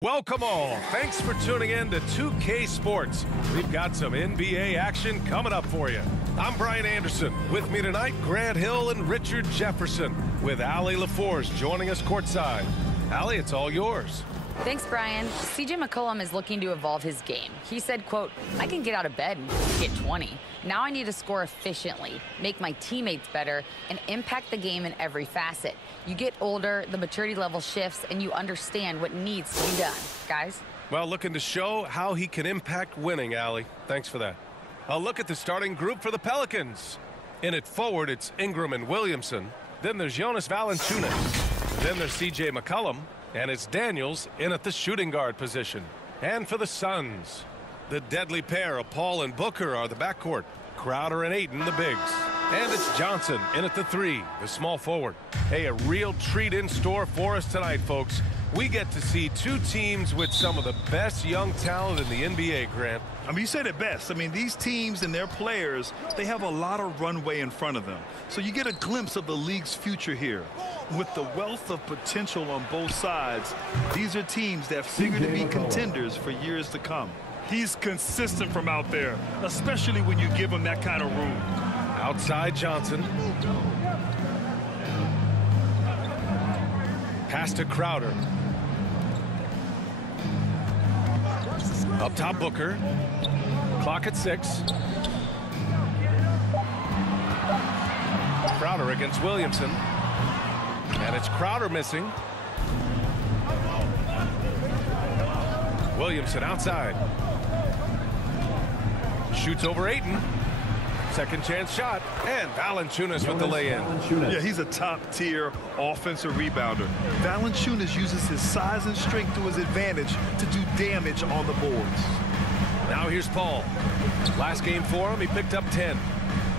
Welcome all. Thanks for tuning in to 2K Sports. We've got some NBA action coming up for you. I'm Brian Anderson. With me tonight, Grant Hill and Richard Jefferson, with Allie LaForce joining us courtside. Allie, it's all yours. Thanks, Brian. CJ McCollum is looking to evolve his game. He said, quote, "I can get out of bed and get 20. Now I need to score efficiently, make my teammates better, and impact the game in every facet. You get older, the maturity level shifts, and you understand what needs to be done." Guys? Well, looking to show how he can impact winning, Allie. Thanks for that. A look at the starting group for the Pelicans. In it forward, it's Ingram and Williamson. Then there's Jonas Valanciunas. Then there's CJ McCollum. And it's Daniels in at the shooting guard position. And for the Suns, the deadly pair of Paul and Booker are the backcourt. Crowder and Ayton, the bigs. And it's Johnson in at the 3, the small forward. Hey, a real treat in store for us tonight, folks. We get to see two teams with some of the best young talent in the NBA, Grant. I mean, you said it best. I mean, these teams and their players, they have a lot of runway in front of them. So you get a glimpse of the league's future here. With the wealth of potential on both sides, these are teams that figure to be contenders for years to come. He's consistent from out there, especially when you give him that kind of room. Outside Johnson. Pass to Crowder. Up top, Booker. Clock at 6. Crowder against Williamson. And it's Crowder missing. Williamson outside. Shoots over Ayton. Second chance shot. And Valanciunas with the lay-in. Yeah, he's a top-tier offensive rebounder. Valanciunas uses his size and strength to his advantage to do damage on the boards. Now here's Paul. Last game for him, he picked up 10.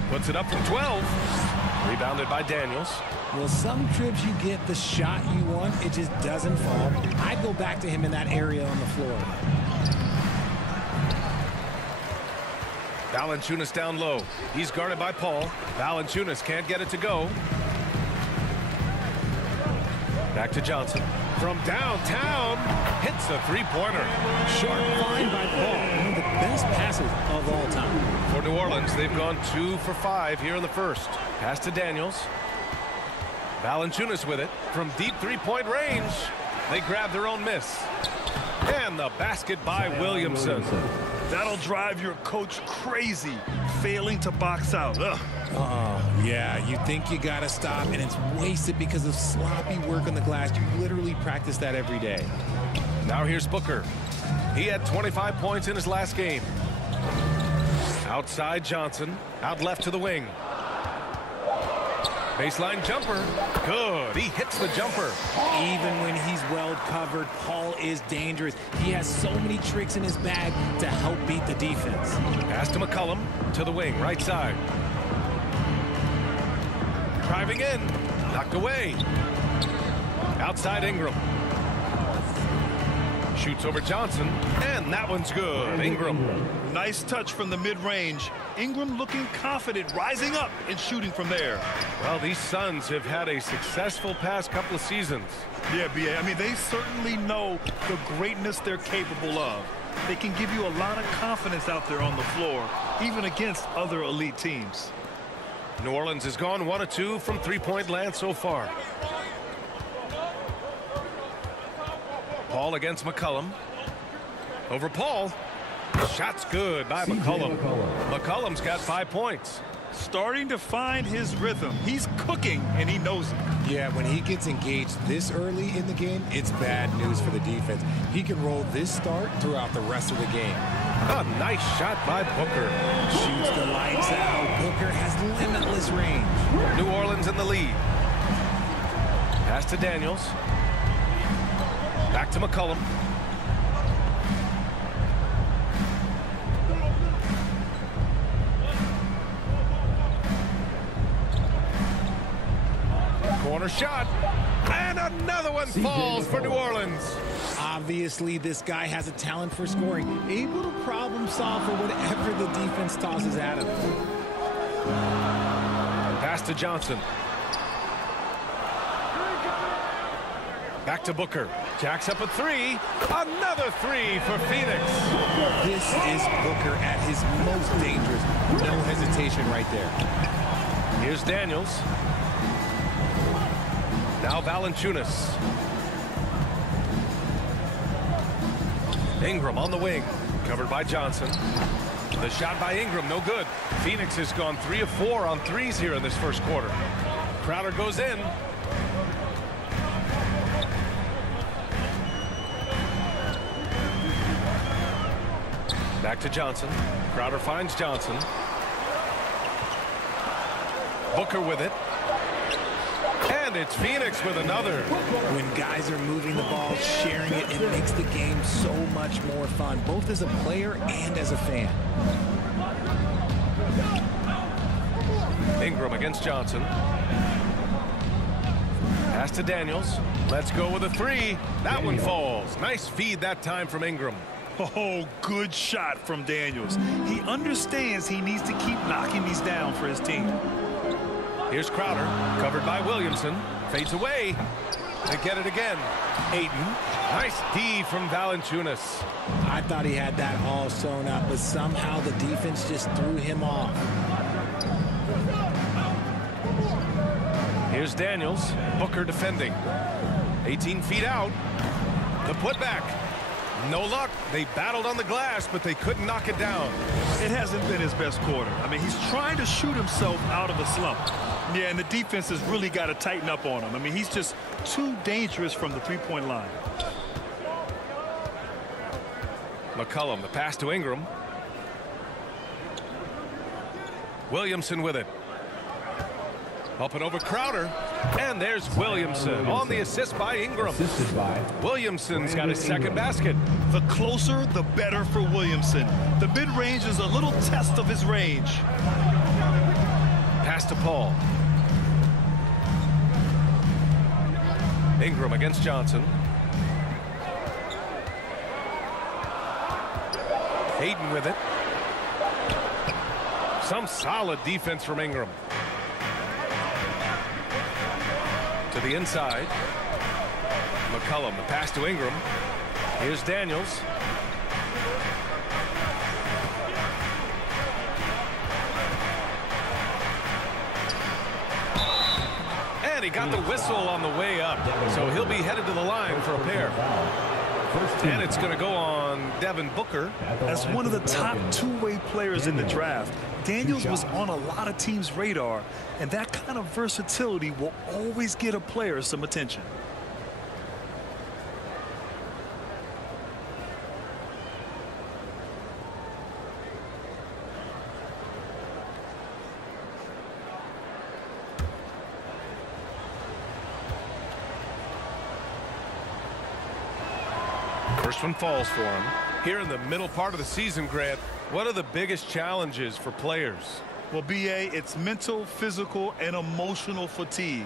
Puts it up from 12. Rebounded by Daniels. Well, some trips you get the shot you want, it just doesn't fall. I'd go back to him in that area on the floor. Valanciunas down low. He's guarded by Paul. Valanciunas can't get it to go. Back to Johnson. From downtown, hits the three-pointer. Sharp find by Paul, one of the best passes of all time. For New Orleans, they've gone 2 for 5 here in the first. Pass to Daniels. Valanciunas with it from deep three-point range. They grab their own miss. And the basket by Williamson. That'll drive your coach crazy, failing to box out. Yeah, you think you got to stop, and it's wasted because of sloppy work on the glass. You literally practice that every day. Now here's Booker. He had 25 points in his last game. Outside Johnson. Out left to the wing. Baseline jumper. Good. He hits the jumper. Even when he's well covered, Paul is dangerous. He has so many tricks in his bag to help beat the defense. Pass to McCollum. To the wing. Right side. Driving in. Knocked away. Outside Ingram. Shoots over Johnson. And that one's good. Ingram. Nice touch from the mid-range. Ingram looking confident, rising up and shooting from there. Well, these Suns have had a successful past couple of seasons. Yeah, B.A. I mean, they certainly know the greatness they're capable of. They can give you a lot of confidence out there on the floor, even against other elite teams. New Orleans has gone 1 of 2 from three-point land so far. Paul against McCollum. Over Paul. Shot's good by McCollum. McCollum's got 5 points. Starting to find his rhythm. He's cooking, and he knows it. Yeah, when he gets engaged this early in the game, it's bad news for the defense. He can roll this start throughout the rest of the game. A nice shot by Booker. Shoots the lights out. Booker has limitless range. New Orleans in the lead. Pass to Daniels. Back to McCollum. Corner shot. And another one falls for New Orleans. Obviously, this guy has a talent for scoring, able to problem solve for whatever the defense tosses at him. Pass to Johnson. Back to Booker. Jacks up a three. Another three for Phoenix. This is Booker at his most dangerous. No hesitation right there. Here's Daniels. Now Valanciunas. Ingram on the wing. Covered by Johnson. The shot by Ingram, no good. Phoenix has gone 3 of 4 on threes here in this first quarter. Crowder goes in. Back to Johnson. Crowder finds Johnson. Booker with it. And it's Phoenix with another. When guys are moving the ball, sharing it, it makes the game so much more fun, both as a player and as a fan. Ingram against Johnson. Pass to Daniels. Let's go with a three. That one falls. Nice feed that time from Ingram. Oh, good shot from Daniels. He understands he needs to keep knocking these down for his team. Here's Crowder, covered by Williamson. Fades away. They get it again. Ayton. Nice D from Valanciunas. I thought he had that all sewn up, but somehow the defense just threw him off. Here's Daniels. Booker defending. 18 feet out. The putback. No luck. They battled on the glass, but they couldn't knock it down. It hasn't been his best quarter. I mean, he's trying to shoot himself out of a slump. Yeah, and the defense has really got to tighten up on him. I mean, he's just too dangerous from the three-point line. McCollum, the pass to Ingram. Williamson with it. Up and over Crowder. And there's Williamson on the assist by Ingram. Williamson's got his second basket. The closer, the better for Williamson. The mid-range is a little test of his range. Pass to Paul. Ingram against Johnson. Ayton with it. Some solid defense from Ingram. To the inside. McCollum, the pass to Ingram. Here's Daniels. And he got the whistle on the way up. So he'll be headed to the line for a pair. And it's going to go on Devin Booker. As one of the top two-way players in the draft, Daniels was on a lot of teams' radar, and that kind of versatility will always get a player some attention. First one falls for him. Here in the middle part of the season, Grant, what are the biggest challenges for players? Well, B.A., it's mental, physical, and emotional fatigue.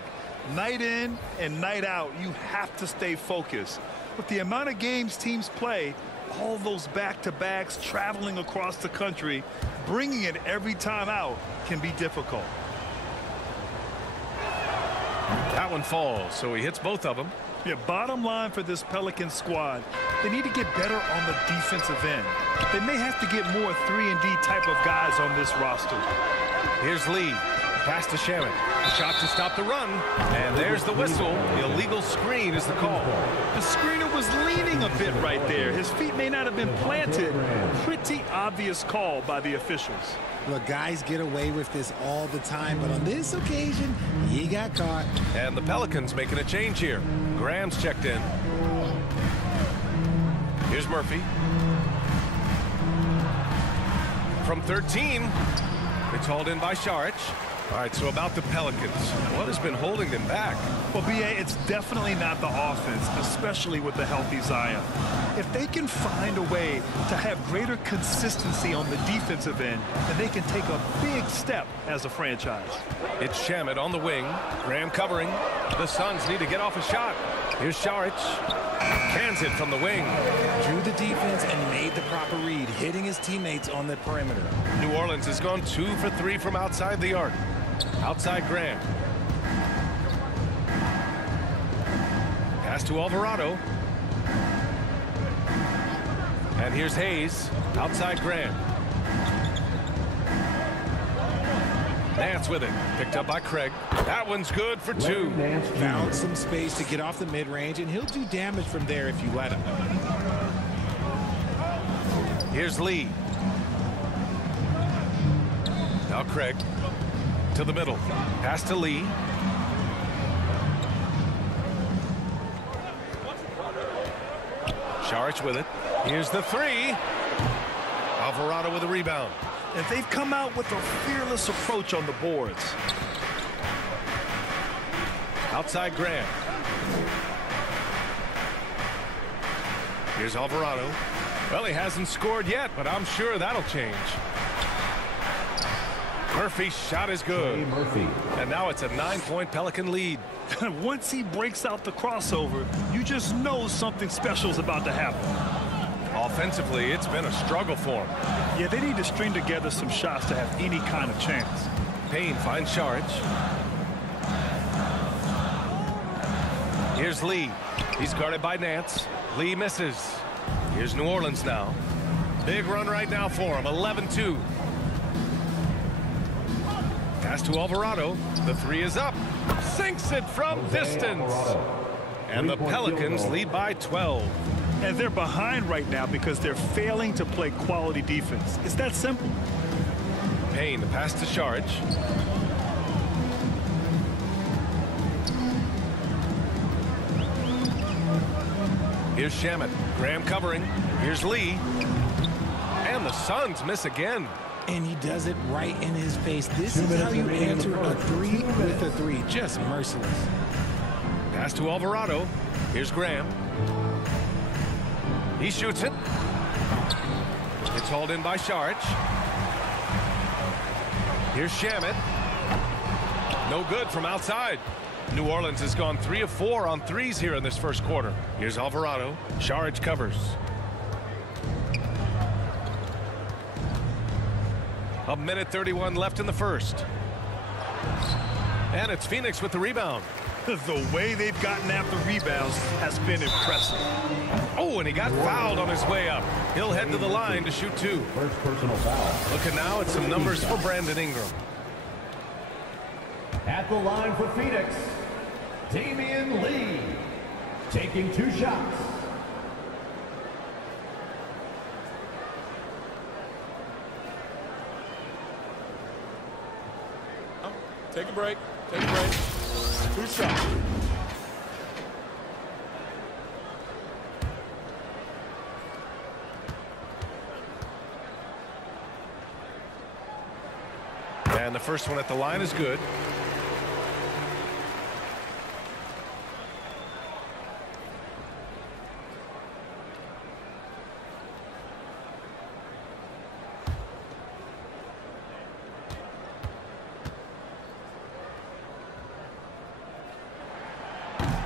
Night in and night out, you have to stay focused. With the amount of games teams play, all those back-to-backs, traveling across the country, bringing it every time out can be difficult. That one falls, so he hits both of them. Yeah, bottom line for this Pelicans squad, they need to get better on the defensive end. They may have to get more 3-and-D type of guys on this roster. Here's Lee. Pass to Shamet. Shot to stop the run. And there's the whistle. The illegal screen is the call. The screener was leaning a bit right there. His feet may not have been planted. Pretty obvious call by the officials. Look, guys get away with this all the time, but on this occasion, he got caught. And the Pelicans making a change here. Graham's checked in. Here's Murphy. From 13. It's hauled in by Saric. All right, so about the Pelicans, what has been holding them back? Well, B.A., it's definitely not the offense, especially with the healthy Zion. If they can find a way to have greater consistency on the defensive end, then they can take a big step as a franchise. It's Shamet on the wing. Graham covering. The Suns need to get off a shot. Here's Saric. Cans it from the wing. Drew the defense and made the proper read, hitting his teammates on the perimeter. New Orleans has gone 2 for 3 from outside the arc. Outside Graham. Pass to Alvarado. And here's Hayes. Outside Grant. Nance with it. Picked up by Craig. That one's good for two. Found some space to get off the mid-range, and he'll do damage from there if you let him. Here's Lee. Now Craig. To the middle. Pass to Lee. Saric with it. Here's the three. Alvarado with a rebound. And they've come out with a fearless approach on the boards. Outside Grant. Here's Alvarado. Well, he hasn't scored yet, but I'm sure that'll change. Murphy's shot is good. And now it's a 9-point Pelican lead. Once he breaks out the crossover, you just know something special is about to happen. Offensively, it's been a struggle for him. Yeah, they need to string together some shots to have any kind of chance. Payne finds Saric. Here's Lee. He's guarded by Nance. Lee misses. Here's New Orleans now. Big run right now for him. 11-2. Pass to Alvarado. The three is up. Sinks it from distance. And the Pelicans lead by 12. And they're behind right now because they're failing to play quality defense. It's that simple. Payne, the pass to Saric. Here's Shamet. Graham covering. Here's Lee. And the Suns miss again. And he does it right in his face. This is how you answer a three with a three. Just merciless. Pass to Alvarado. Here's Graham. He shoots it. It's hauled in by Saric. Here's Shamet. No good from outside. New Orleans has gone 3 of 4 on threes here in this first quarter. Here's Alvarado. Saric covers. A minute 31 left in the first. And it's Phoenix with the rebound. The way they've gotten after rebounds has been impressive. Oh, and he got fouled on his way up. He'll head to the line to shoot 2. First personal foul. Looking now at some numbers for Brandon Ingram. At the line for Phoenix, Damian Lee, taking 2 shots. Take a break. Take a break. 2 shots. And the first one at the line is good.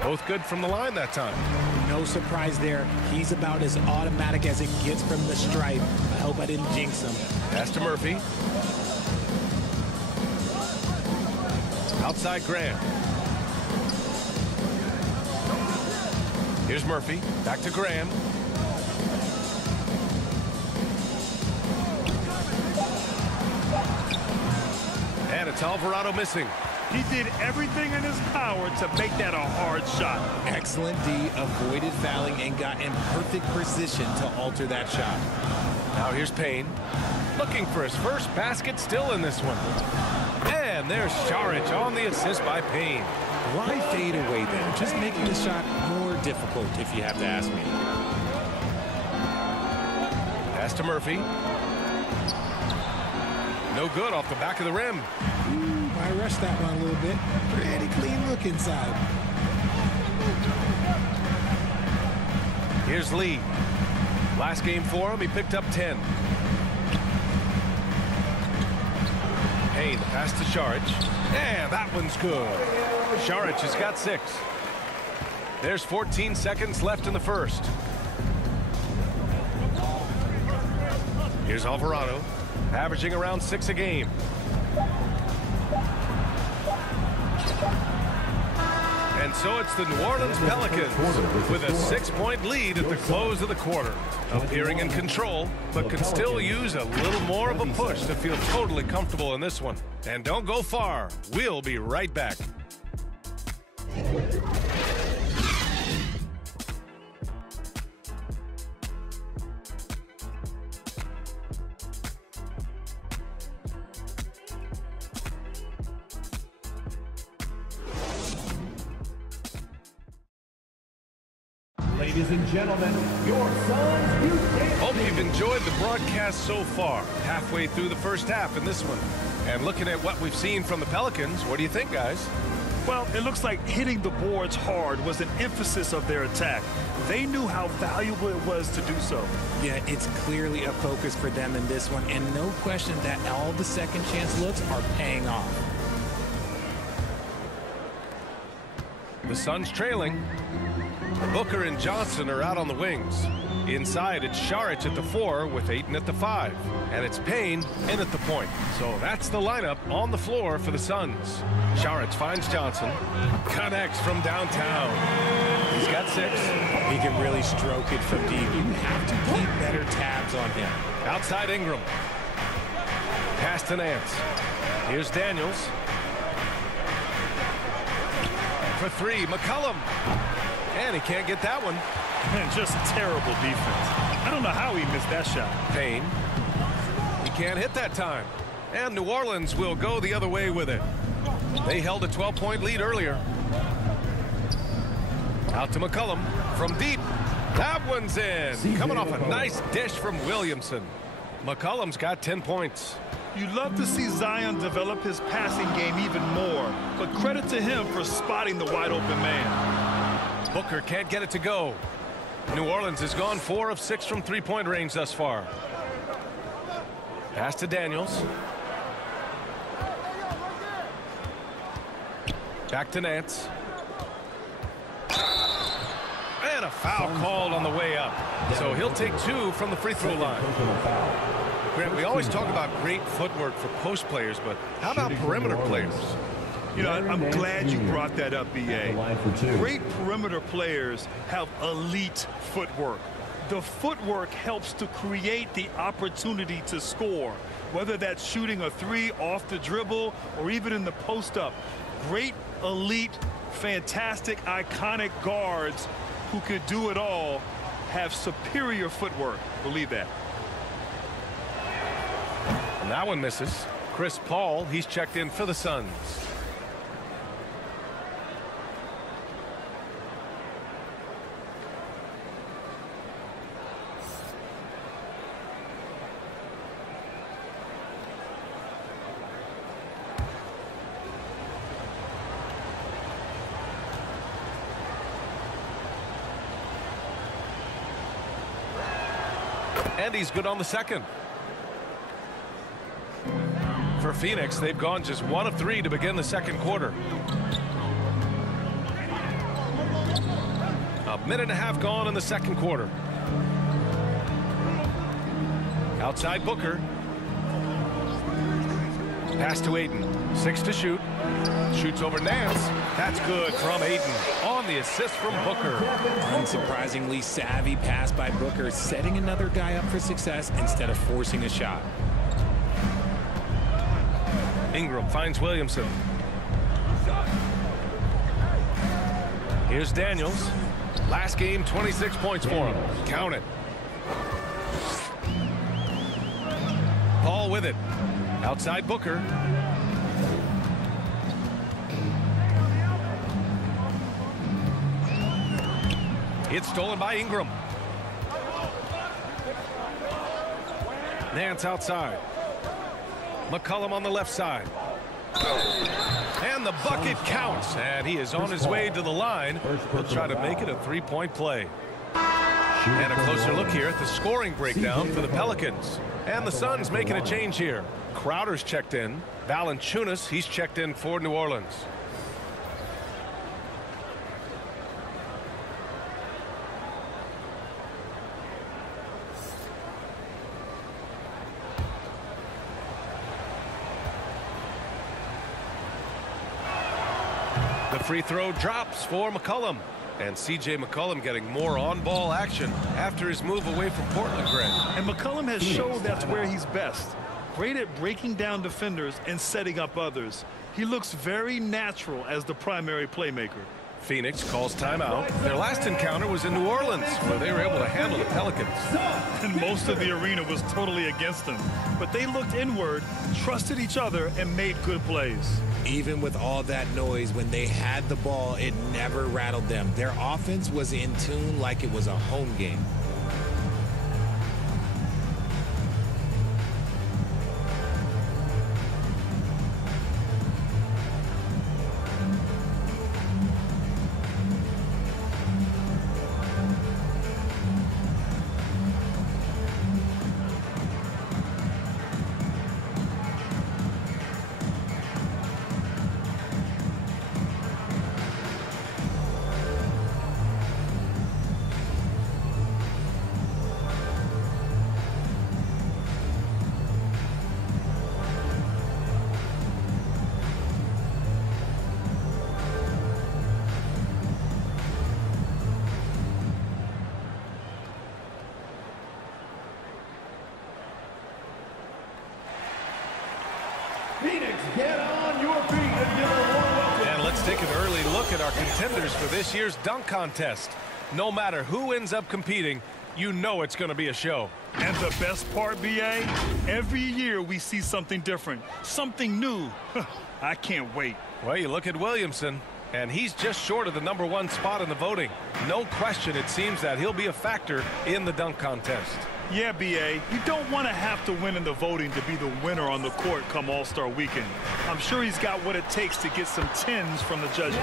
Both good from the line that time. No surprise there. He's about as automatic as it gets from the stripe. I hope I didn't jinx him. Pass to Murphy. Outside Grant. Here's Murphy. Back to Graham. And it's Alvarado missing. He did everything in his power to make that a hard shot. Excellent D, avoided fouling and got in perfect position to alter that shot. Now here's Payne. Looking for his first basket, still in this one. And there's Saric on the assist by Payne. Why fade away there? Just making the shot more difficult, if you have to ask me. Pass to Murphy. No good off the back of the rim. I rushed that one a little bit. Pretty clean look inside. Here's Lee. Last game for him, he picked up 10. Payne, pass to Saric. And that one's good. Saric has got 6. There's 14 seconds left in the first. Here's Alvarado, averaging around 6 a game. And And so it's the New Orleans Pelicans with a 6-point lead at the close of the quarter. Appearing in control, but can still use a little more of a push to feel totally comfortable in this one. And don't go far. We'll be right back. Ladies and gentlemen, your Suns youth. Hope you've enjoyed the broadcast so far. Halfway through the first half in this one. And looking at what we've seen from the Pelicans, what do you think, guys? Well, it looks like hitting the boards hard was an emphasis of their attack. They knew how valuable it was to do so. Yeah, it's clearly a focus for them in this one, and no question that all the second chance looks are paying off. The Suns trailing. Booker and Johnson are out on the wings. Inside, it's Saric at the 4 with Ayton at the 5. And it's Payne in at the point. So that's the lineup on the floor for the Suns. Saric finds Johnson. Connects from downtown. He's got 6. He can really stroke it from deep. You have to keep better tabs on him. Outside Ingram. Pass to Nance. Here's Daniels. For 3, McCollum. And he can't get that one. And just terrible defense. I don't know how he missed that shot. Payne. He can't hit that time. And New Orleans will go the other way with it. They held a 12-point lead earlier. Out to McCollum from deep. That one's in. Coming off a nice dish from Williamson. McCollum's got 10 points. You'd love to see Zion develop his passing game even more, but credit to him for spotting the wide open man. Booker can't get it to go. New Orleans has gone 4 of 6 from three-point range thus far. Pass to Daniels. Back to Nance. And a foul called on the way up. So he'll take 2 from the free throw line. Grant, we always talk about great footwork for post players, but how about perimeter players? You know, I'm glad you brought that up, B.A. Great perimeter players have elite footwork. The footwork helps to create the opportunity to score, whether that's shooting a 3 off the dribble or even in the post-up. Great, elite, fantastic, iconic guards who could do it all have superior footwork. Believe that. And that one misses. Chris Paul, he's checked in for the Suns. And he's good on the second. For Phoenix, they've gone just 1 of 3 to begin the second quarter. A minute and a half gone in the second quarter. Outside Booker. Pass to Ayton. 6 to shoot. Shoots over Nance. That's good from Ayton on the assist from Booker. Unsurprisingly savvy pass by Booker, setting another guy up for success instead of forcing a shot. Ingram finds Williamson. Here's Daniels. Last game, 26 points for him. Count it. Paul with it. Outside Booker. It's stolen by Ingram. Nance outside. McCollum on the left side. And the bucket counts. And he is on his way to the line. He'll try to make it a 3-point play. And a closer look here at the scoring breakdown for the Pelicans. And the Suns making a change here. Crowder's checked in. Valanciunas, he's checked in for New Orleans. The free throw drops for McCollum. And C.J. McCollum getting more on-ball action after his move away from Portland, Greg. And McCollum has shown that's where he's best. Great at breaking down defenders and setting up others. He looks very natural as the primary playmaker. Phoenix calls timeout. Their last encounter was in New Orleans, where they were able to handle the Pelicans. And most of the arena was totally against them. But they looked inward, trusted each other, and made good plays. Even with all that noise, when they had the ball, it never rattled them. Their offense was in tune like it was a home game. Phoenix, get on your feet and give a warm welcome. And let's take an early look at our contenders for this year's dunk contest. No matter who ends up competing, you know it's going to be a show. And the best part, B.A., every year we see something different, something new. I can't wait. Well, you look at Williamson, and he's just short of the #1 spot in the voting. No question, it seems that he'll be a factor in the dunk contest. Yeah, B.A., you don't want to have to win in the voting to be the winner on the court come All-Star Weekend. I'm sure he's got what it takes to get some 10s from the judges.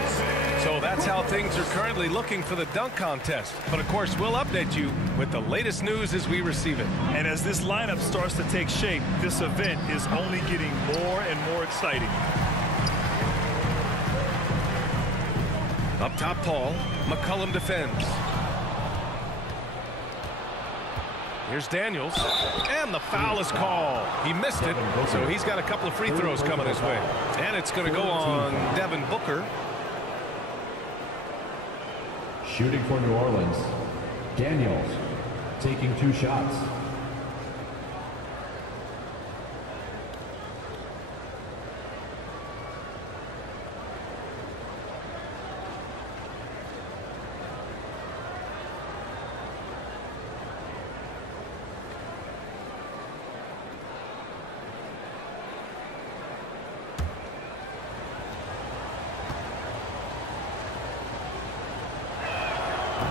So that's how things are currently looking for the dunk contest. But, of course, we'll update you with the latest news as we receive it. And as this lineup starts to take shape, this event is only getting more and more exciting. Up top, Paul. McCollum defends. Here's Daniels, and the foul is called. He missed it, so he's got a couple of free throws coming his way. And it's going to go on Devin Booker. Shooting for New Orleans, Daniels taking 2 shots.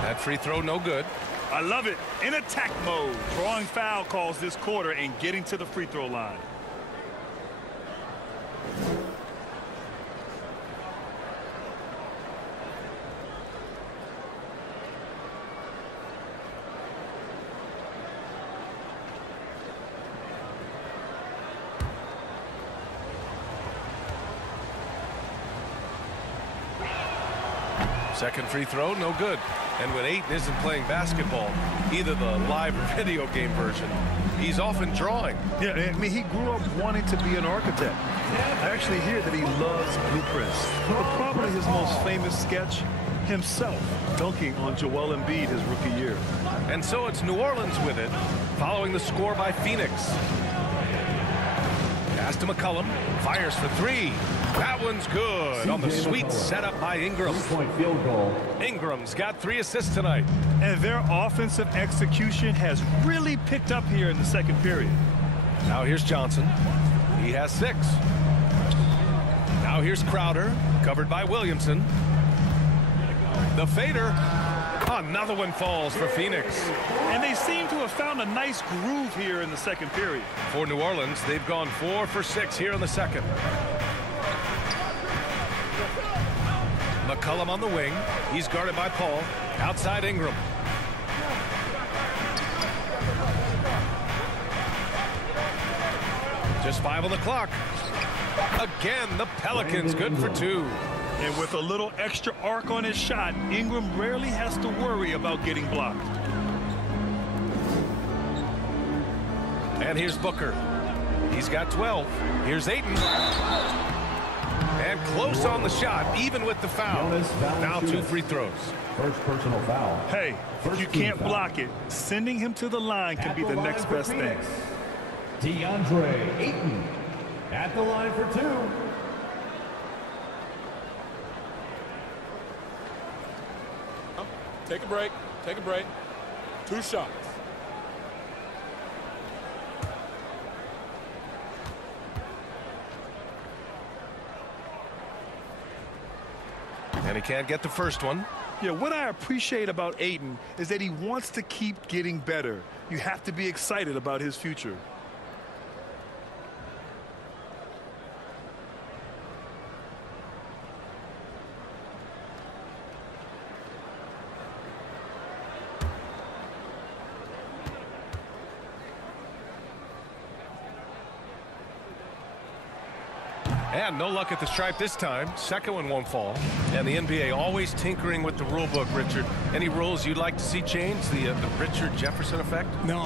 That free throw no good. I love it. In attack mode. Drawing foul calls this quarter and getting to the free throw line. Second free throw, no good. And when Ayton isn't playing basketball, either the live or video game version, he's often drawing. Yeah, I mean, he grew up wanting to be an architect. I actually hear that he loves blueprints. But probably his most famous sketch, himself dunking on Joel Embiid his rookie year. And so it's New Orleans with it, following the score by Phoenix. Pass to McCollum, fires for 3. That one's good on the sweet setup by Ingram. 3-point field goal. Ingram's got 3 assists tonight. And their offensive execution has really picked up here in the second period. Now here's Johnson. He has 6. Now here's Crowder, covered by Williamson. The fader. Another one falls for Phoenix. And they seem to have found a nice groove here in the second period. For New Orleans, they've gone 4 for 6 here in the second. McCollum on the wing. He's guarded by Paul. Outside Ingram. Just 5 on the clock. Again, the Pelicans good for 2. And with a little extra arc on his shot, Ingram rarely has to worry about getting blocked. And here's Booker. He's got 12. Here's Ayton. And close on the shot, even with the foul. Now 2 free throws. First personal foul. Hey, if you can't block it, sending him to the line can be the next best thing. DeAndre Ayton at the line for 2. Take a break. Take a break. 2 shots. And he can't get the first one. Yeah, what I appreciate about Ayton is that he wants to keep getting better. You have to be excited about his future. And no luck at the stripe this time. Second one won't fall. And the NBA always tinkering with the rule book, Richard. Any rules you'd like to see changed? The Richard Jefferson effect? No,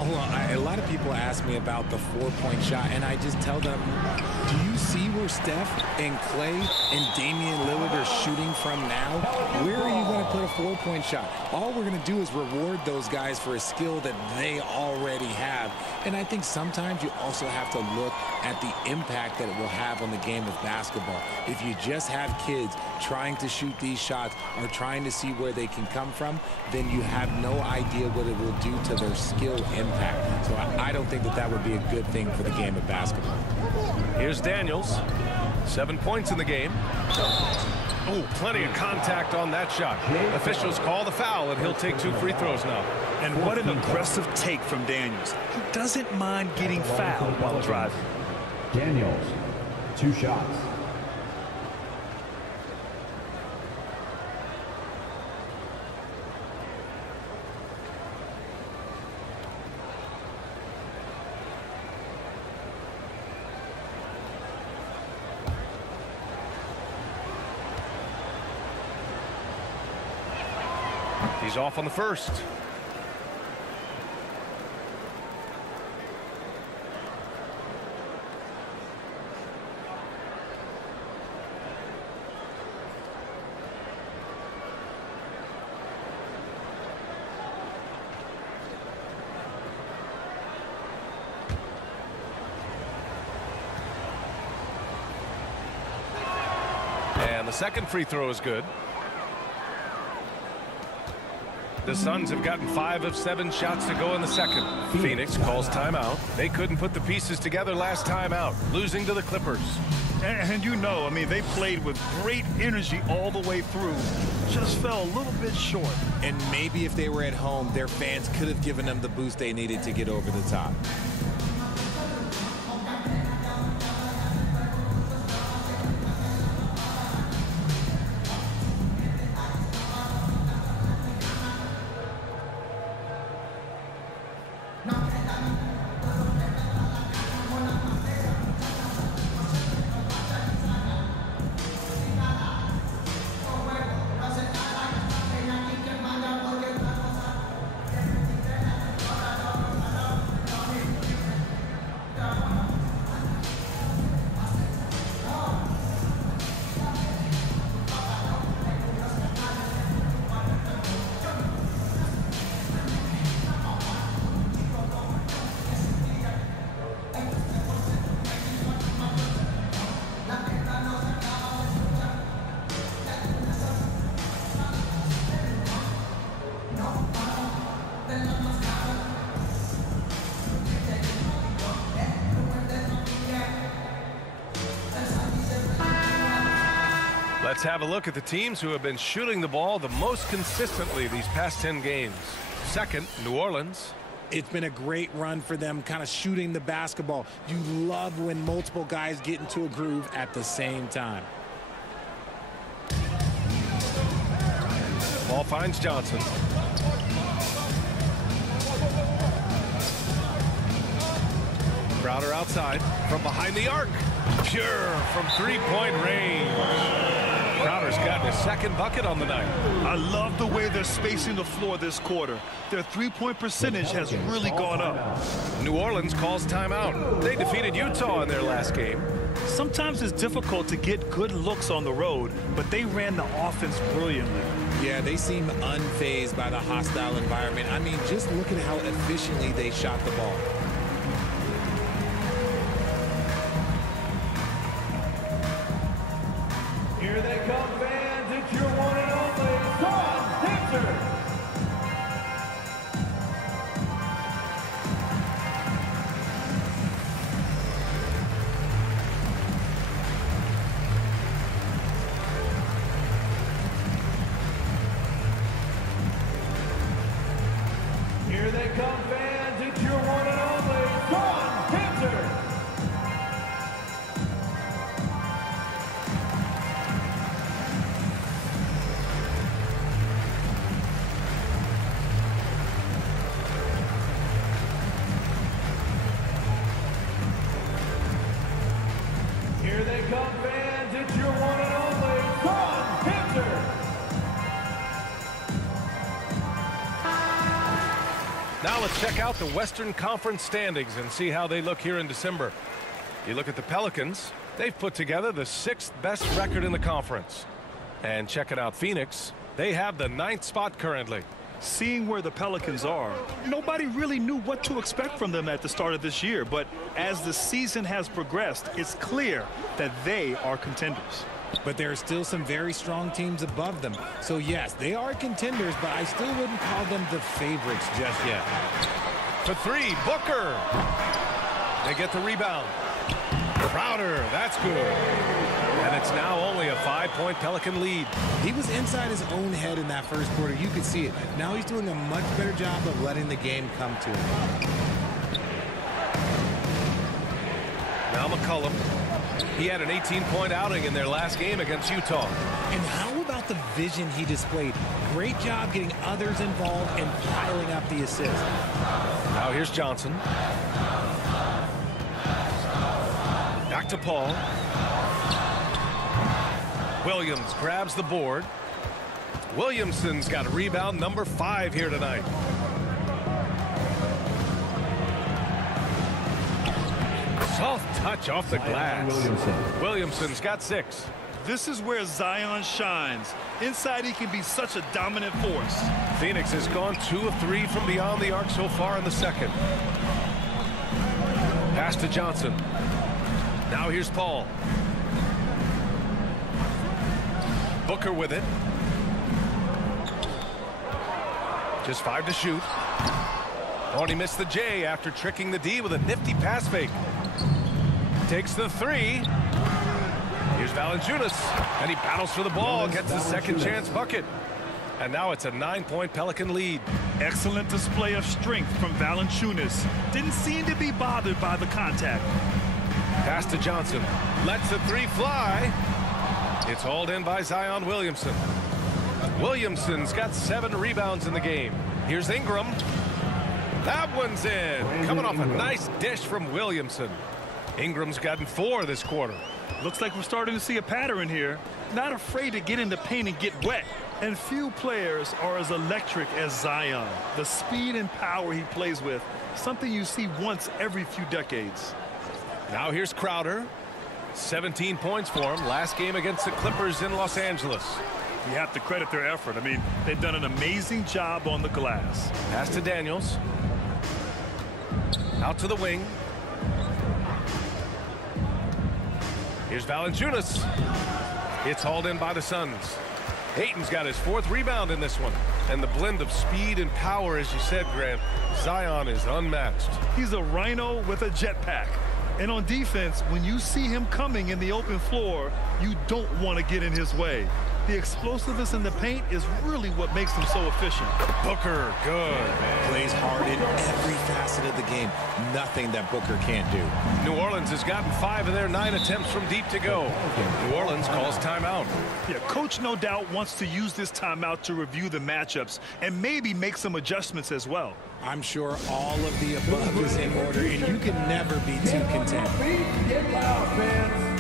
a lot of people ask me about the 4-point shot, and I just tell them, do you see where Steph and Clay and Damian Lillard are shooting from now? Where are you going to put a 4-point shot? All we're going to do is reward those guys for a skill that they already have. And I think sometimes you also have to look at the impact that it will have on the game of basketball. If you just have kids trying to shoot these shots or trying to see where they can come from, then you have no idea what it will do to their skill impact. So I don't think that that would be a good thing for the game of basketball. Here's Daniels. 7 points in the game. Oh, plenty of contact on that shot. Officials call the foul, and he'll take 2 free throws now. And what an aggressive take from Daniels. He doesn't mind getting fouled while driving. Daniels, 2 shots. He's off on the first. And the second free throw is good. The Suns have gotten 5 of 7 shots to go in the second. Phoenix calls timeout. They couldn't put the pieces together last time out, losing to the Clippers. And you know, I mean, they played with great energy all the way through. Just fell a little bit short. And maybe if they were at home, their fans could have given them the boost they needed to get over the top. Let's have a look at the teams who have been shooting the ball the most consistently these past 10 games. Second, New Orleans. It's been a great run for them, kind of shooting the basketball. You love when multiple guys get into a groove at the same time. Ball finds Johnson. Crowder outside from behind the arc. Pure from 3-point range. Crowder's gotten his second bucket on the night. I love the way they're spacing the floor this quarter. Their 3-point percentage has really gone up. New Orleans calls timeout. They defeated Utah in their last game. Sometimes it's difficult to get good looks on the road, but they ran the offense brilliantly. Yeah, they seem unfazed by the hostile environment. I mean, just look at how efficiently they shot the ball. Here they come, fans. It's your one and only Sean Hunter. Here they come, fans. It's your one and only Sean Hunter. Here they come, fans. It's your one and only Sean Hunter. Now let's check out the Western Conference standings and see how they look here in December. You look at the Pelicans, they've put together the 6th best record in the conference. And checking out Phoenix, they have the 9th spot currently. Seeing where the Pelicans are, nobody really knew what to expect from them at the start of this year. But as the season has progressed, it's clear that they are contenders. But there are still some very strong teams above them. So, yes, they are contenders, but I still wouldn't call them the favorites just yet. For three, Booker. They get the rebound. Crowder, that's good. And it's now only a 5-point Pelican lead. He was inside his own head in that first quarter. You could see it. Now he's doing a much better job of letting the game come to him. Now McCollum. He had an 18-point outing in their last game against Utah. And how about the vision he displayed? Great job getting others involved and piling up the assists. Now here's Johnson. Back to Paul. Williams grabs the board. Williamson's got rebound number 5 here tonight. Soft touch off the glass. Williamson's got 6. This is where Zion shines. Inside, he can be such a dominant force. Phoenix has gone 2 of 3 from beyond the arc so far in the second. Pass to Johnson. Now here's Paul. Booker with it. Just 5 to shoot. Oh, and he missed the J after tricking the D with a nifty pass fake. Takes the 3. Here's Valanciunas, and he battles for the ball, gets the second chance bucket. And now it's a 9-point Pelican lead. Excellent display of strength from Valanciunas. Didn't seem to be bothered by the contact. Pass to Johnson. Lets the 3 fly. It's hauled in by Zion Williamson. Williamson's got 7 rebounds in the game. Here's Ingram. That one's in. Coming off a nice dish from Williamson. Ingram's gotten 4 this quarter. Looks like we're starting to see a pattern here. Not afraid to get in the paint and get wet. And few players are as electric as Zion. The speed and power he plays with, something you see once every few decades. Now here's Crowder. 17 points for him last game against the Clippers in Los Angeles. You have to credit their effort. I mean, they've done an amazing job on the glass. Pass to Daniels. Out to the wing. Here's Valanciunas. It's hauled in by the Suns. Ayton's got his 4th rebound in this one. And the blend of speed and power, as you said, Grant, Zion is unmatched. He's a rhino with a jetpack. And on defense, when you see him coming in the open floor, you don't want to get in his way. The explosiveness in the paint is really what makes him so efficient. Booker, good. Plays hard in every facet of the game. Nothing that Booker can't do. New Orleans has gotten 5 of their 9 attempts from deep to go. New Orleans calls timeout. Yeah, coach no doubt wants to use this timeout to review the matchups and maybe make some adjustments as well. I'm sure all of the above is in order, and you can never be too content. Get loud, fans.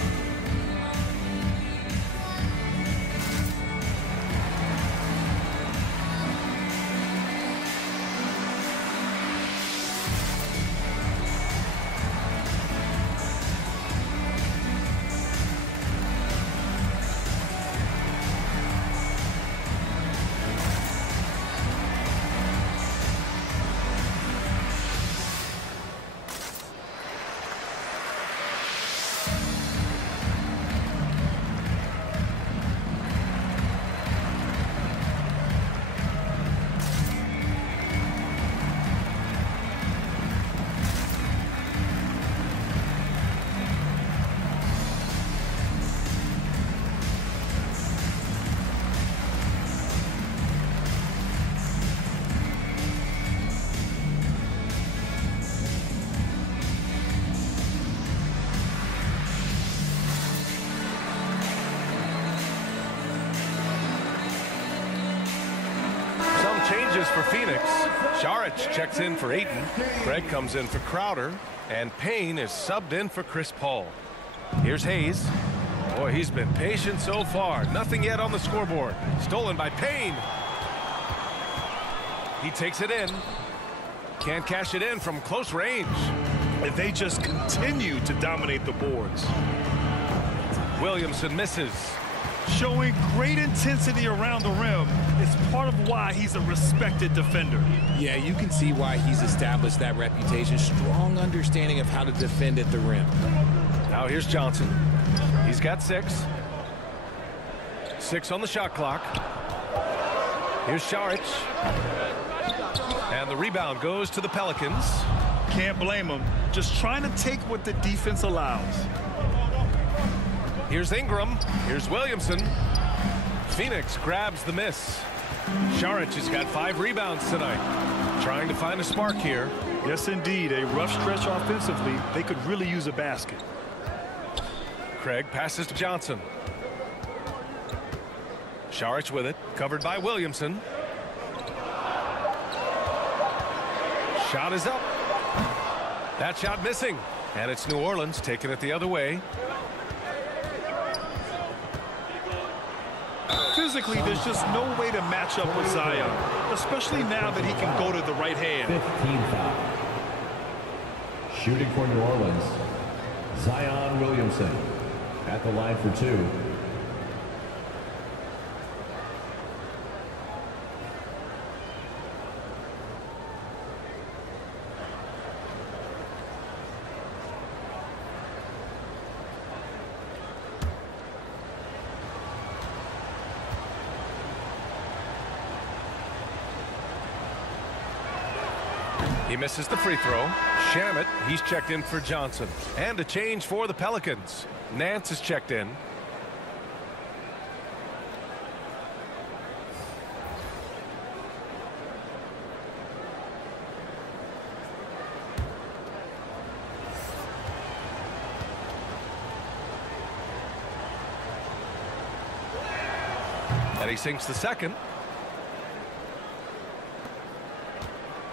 misses for Phoenix. Saric checks in for Ayton. Craig comes in for Crowder. And Payne is subbed in for Chris Paul. Here's Hayes. Boy, he's been patient so far. Nothing yet on the scoreboard. Stolen by Payne. He takes it in. Can't cash it in from close range. And they just continue to dominate the boards. Williamson misses. Showing great intensity around the rim is part of why he's a respected defender. Yeah, you can see why he's established that reputation. Strong understanding of how to defend at the rim. Now here's Johnson. He's got 6. 6 on the shot clock. Here's Saric. And the rebound goes to the Pelicans. Can't blame him. Just trying to take what the defense allows. Here's Ingram. Here's Williamson. Phoenix grabs the miss. Saric has got 5 rebounds tonight. Trying to find a spark here. Yes, indeed. A rough stretch offensively. They could really use a basket. Craig passes to Johnson. Saric with it. Covered by Williamson. Shot is up. That shot missing. And it's New Orleans taking it the other way. Physically, there's just no way to match up with Zion, especially now that he can go to the right hand. 15 foul. Shooting for New Orleans, Zion Williamson at the line for 2. He misses the free throw. Shamet, he's checked in for Johnson. And a change for the Pelicans. Nance is checked in. And he sinks the second.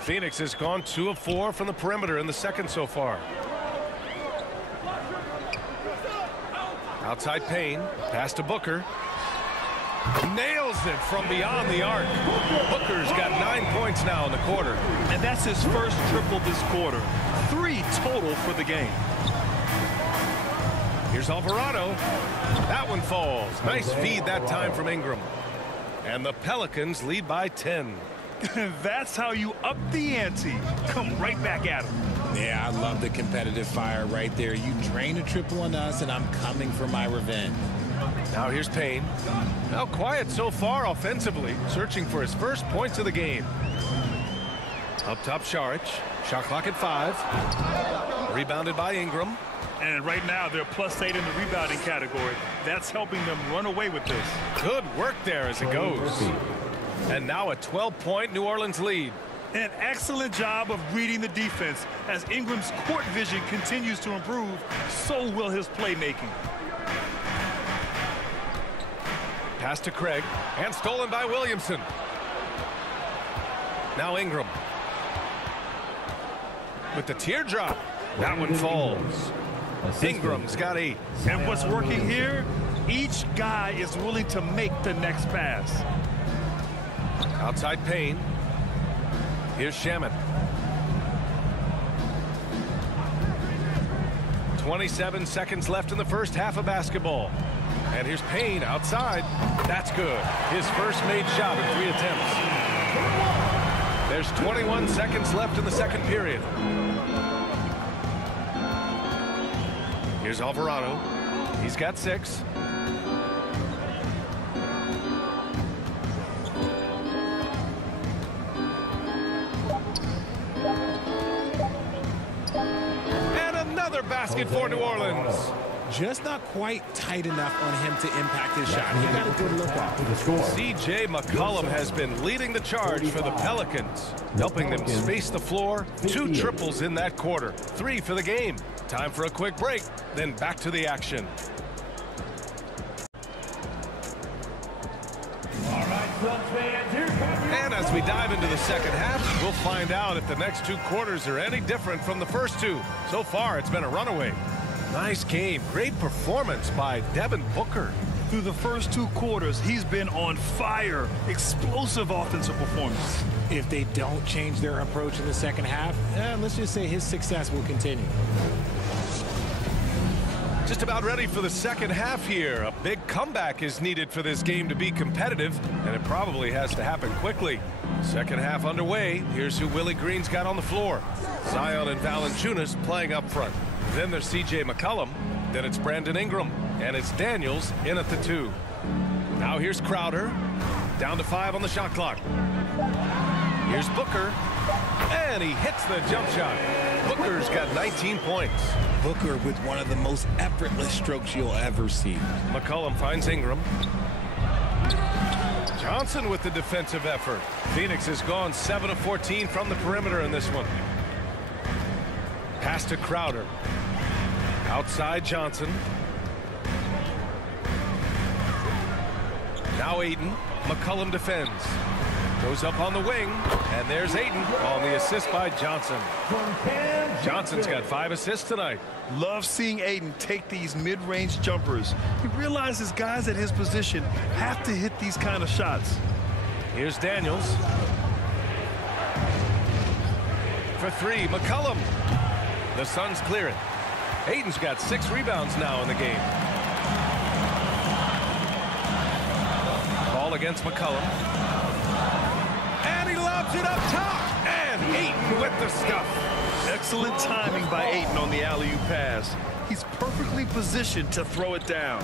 Phoenix has gone 2 of 4 from the perimeter in the second so far. Outside Payne. Pass to Booker. Nails it from beyond the arc. Booker's got 9 points now in the quarter. And that's his first triple this quarter. 3 total for the game. Here's Alvarado. That one falls. Nice feed that time from Ingram. And the Pelicans lead by 10. That's how you up the ante. Come right back at him. Yeah, I love the competitive fire right there. You drain a triple on us, and I'm coming for my revenge. Now here's Payne. Now quiet so far offensively, searching for his first points of the game. Up top, Saric. Shot clock at 5. Rebounded by Ingram. And right now, they're +8 in the rebounding category. That's helping them run away with this. Good work there as it goes. And now a 12-point New Orleans lead. An excellent job of reading the defense. As Ingram's court vision continues to improve, so will his playmaking. Pass to Craig, and stolen by Williamson. Now Ingram. With the teardrop. That one falls. Ingram's got 8. And what's working here? Each guy is willing to make the next pass. Outside Payne. Here's Shamet. 27 seconds left in the first half of basketball. And here's Payne outside. That's good. His first made shot in 3 attempts. There's 21 seconds left in the second period. Here's Alvarado. He's got 6. Basket for New Orleans. Just not quite tight enough on him to impact his shot. He got a good look off. C.J. McCollum has been leading the charge for the Pelicans, helping them space the floor. 2 triples in that quarter. 3 for the game. Time for a quick break, then back to the action. And as we dive into the second half, we'll find out if the next 2 quarters are any different from the first 2. So far, it's been a runaway. Nice game. Great performance by Devin Booker. Through the first 2 quarters, he's been on fire. Explosive offensive performance. If they don't change their approach in the second half, let's just say his success will continue. Just about ready for the second half here. A big comeback is needed for this game to be competitive, and it probably has to happen quickly. Second half underway. Here's who Willie Green's got on the floor. Zion and Valanciunas playing up front. Then there's C.J. McCollum. Then it's Brandon Ingram. And it's Daniels in at the 2. Now here's Crowder. Down to 5 on the shot clock. Here's Booker. And he hits the jump shot. Booker's got 19 points. Booker with one of the most effortless strokes you'll ever see. McCollum finds Ingram. Johnson with the defensive effort. Phoenix has gone 7 of 14 from the perimeter in this one. Pass to Crowder. Outside Johnson. Now Ayton. McCollum defends. Goes up on the wing. And there's Ayton on the assist by Johnson. Johnson's got 5 assists tonight. Love seeing Ayton take these mid-range jumpers. He realizes guys at his position have to hit these kind of shots. Here's Daniels. For 3, McCollum. The Suns clear it. Ayton's got 6 rebounds now in the game. Ball against McCollum. And he lobs it up top. And Ayton with the stuff. Excellent timing by Ayton on the alley-oop pass. He's perfectly positioned to throw it down.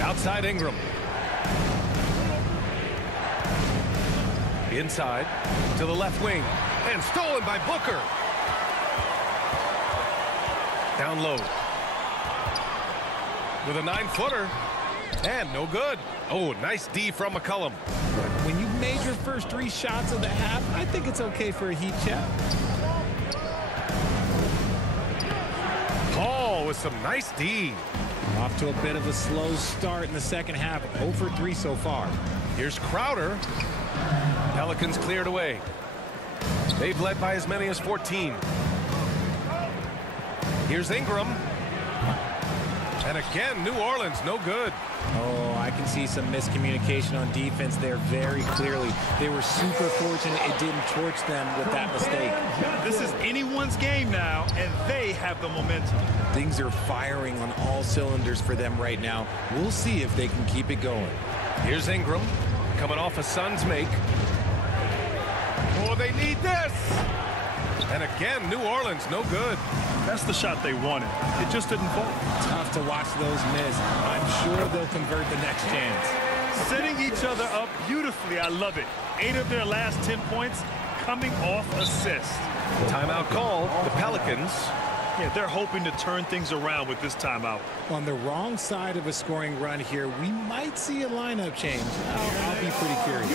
Outside Ingram. Inside to the left wing. And stolen by Booker. Down low. With a 9-footer. And no good. Oh, nice D from McCollum. When you've made your first 3 shots of the half, I think it's okay for a heat check. Paul with some nice D. Off to a bit of a slow start in the second half. 0 for 3 so far. Here's Crowder. Pelicans cleared away. They've led by as many as 14. Here's Ingram. And again, New Orleans, no good. Oh, I can see some miscommunication on defense there very clearly. They were super fortunate it didn't torch them with that mistake. This is anyone's game now, and they have the momentum. Things are firing on all cylinders for them right now. We'll see if they can keep it going. Here's Ingram coming off a Suns make. Oh, they need this. And again, New Orleans, no good. That's the shot they wanted. It just didn't fall. Tough to watch those miss. I'm sure they'll convert the next chance. Setting each other up beautifully. I love it. 8 of their last 10 points coming off assists. Timeout call, the Pelicans. Yeah, they're hoping to turn things around with this timeout. On the wrong side of a scoring run here, we might see a lineup change. I'll be pretty curious.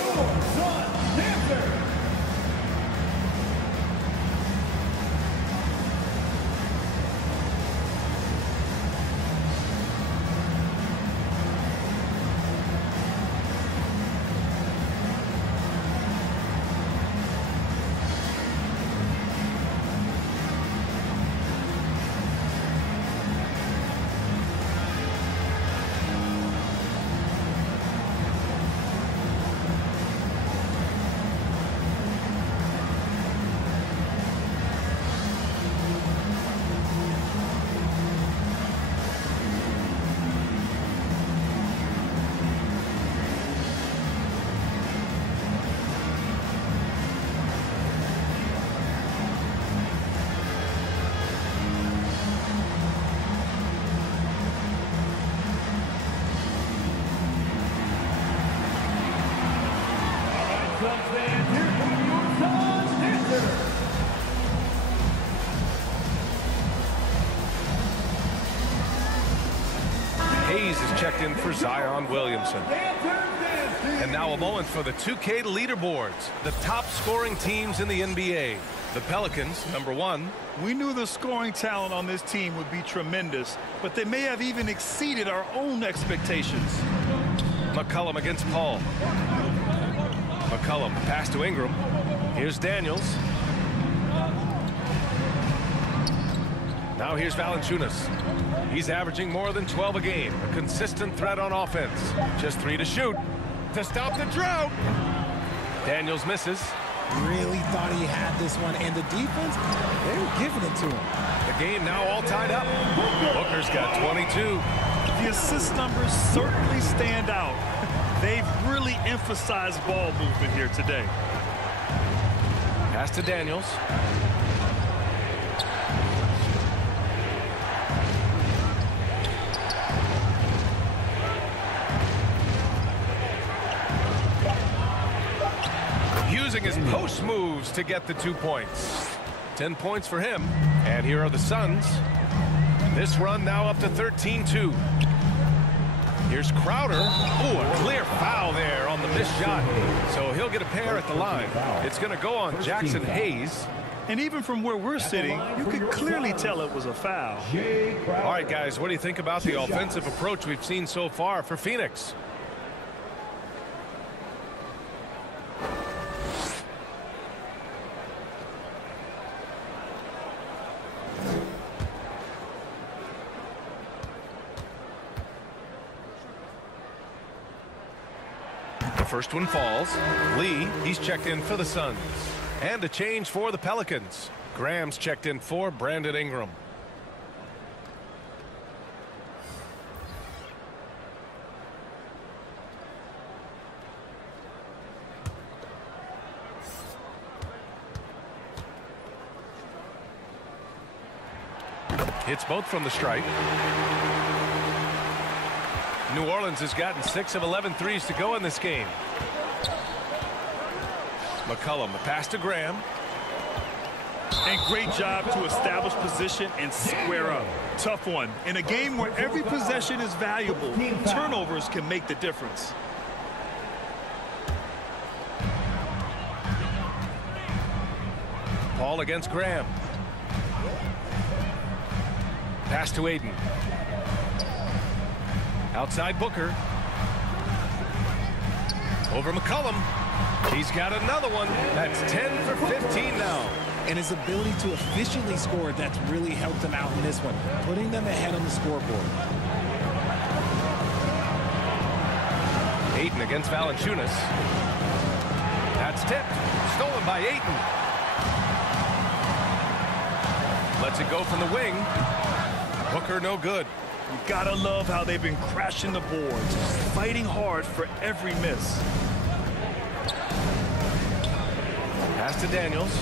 Hayes is checked in for Zion Williamson. And now a moment for the 2K leaderboards. The top scoring teams in the NBA. The Pelicans, #1. We knew the scoring talent on this team would be tremendous, but they may have even exceeded our own expectations. McCollum against Paul. McCollum pass to Ingram. Here's Daniels. Now here's Valanciunas. He's averaging more than 12 a game. A consistent threat on offense. Just 3 to shoot. To stop the drought. Daniels misses. Really thought he had this one, and the defense, they were giving it to him. The game now all tied up. Booker's got 22. The assist numbers certainly stand out. They've really emphasized ball movement here today. Pass to Daniels. Using his post moves to get the 2 points. 10 points for him. And here are the Suns. This run now up to 13-2. Here's Crowder. Ooh, a clear foul there on the missed shot. So he'll get a pair at the line. It's going to go on Jackson Hayes. And even from where we're sitting, you could clearly tell it was a foul. All right, guys, what do you think about the offensive approach we've seen so far for Phoenix? First one falls. Lee, he's checked in for the Suns. And a change for the Pelicans. Graham's checked in for Brandon Ingram. Hits both from the stripe. New Orleans has gotten 6 of 11 threes to go in this game. McCollum, a pass to Graham. And great job to establish position and square up. Tough one. In a game where every possession is valuable, turnovers can make the difference. Paul against Graham. Pass to Aiden. Outside Booker. Over McCollum. He's got another one. That's 10 for 15 now. And his ability to efficiently score, that's really helped him out in this one, putting them ahead on the scoreboard. Ayton against Valanciunas. That's tipped. Stolen by Ayton. Lets it go from the wing. Booker no good. You gotta love how they've been crashing the boards, fighting hard for every miss. Pass to Daniels.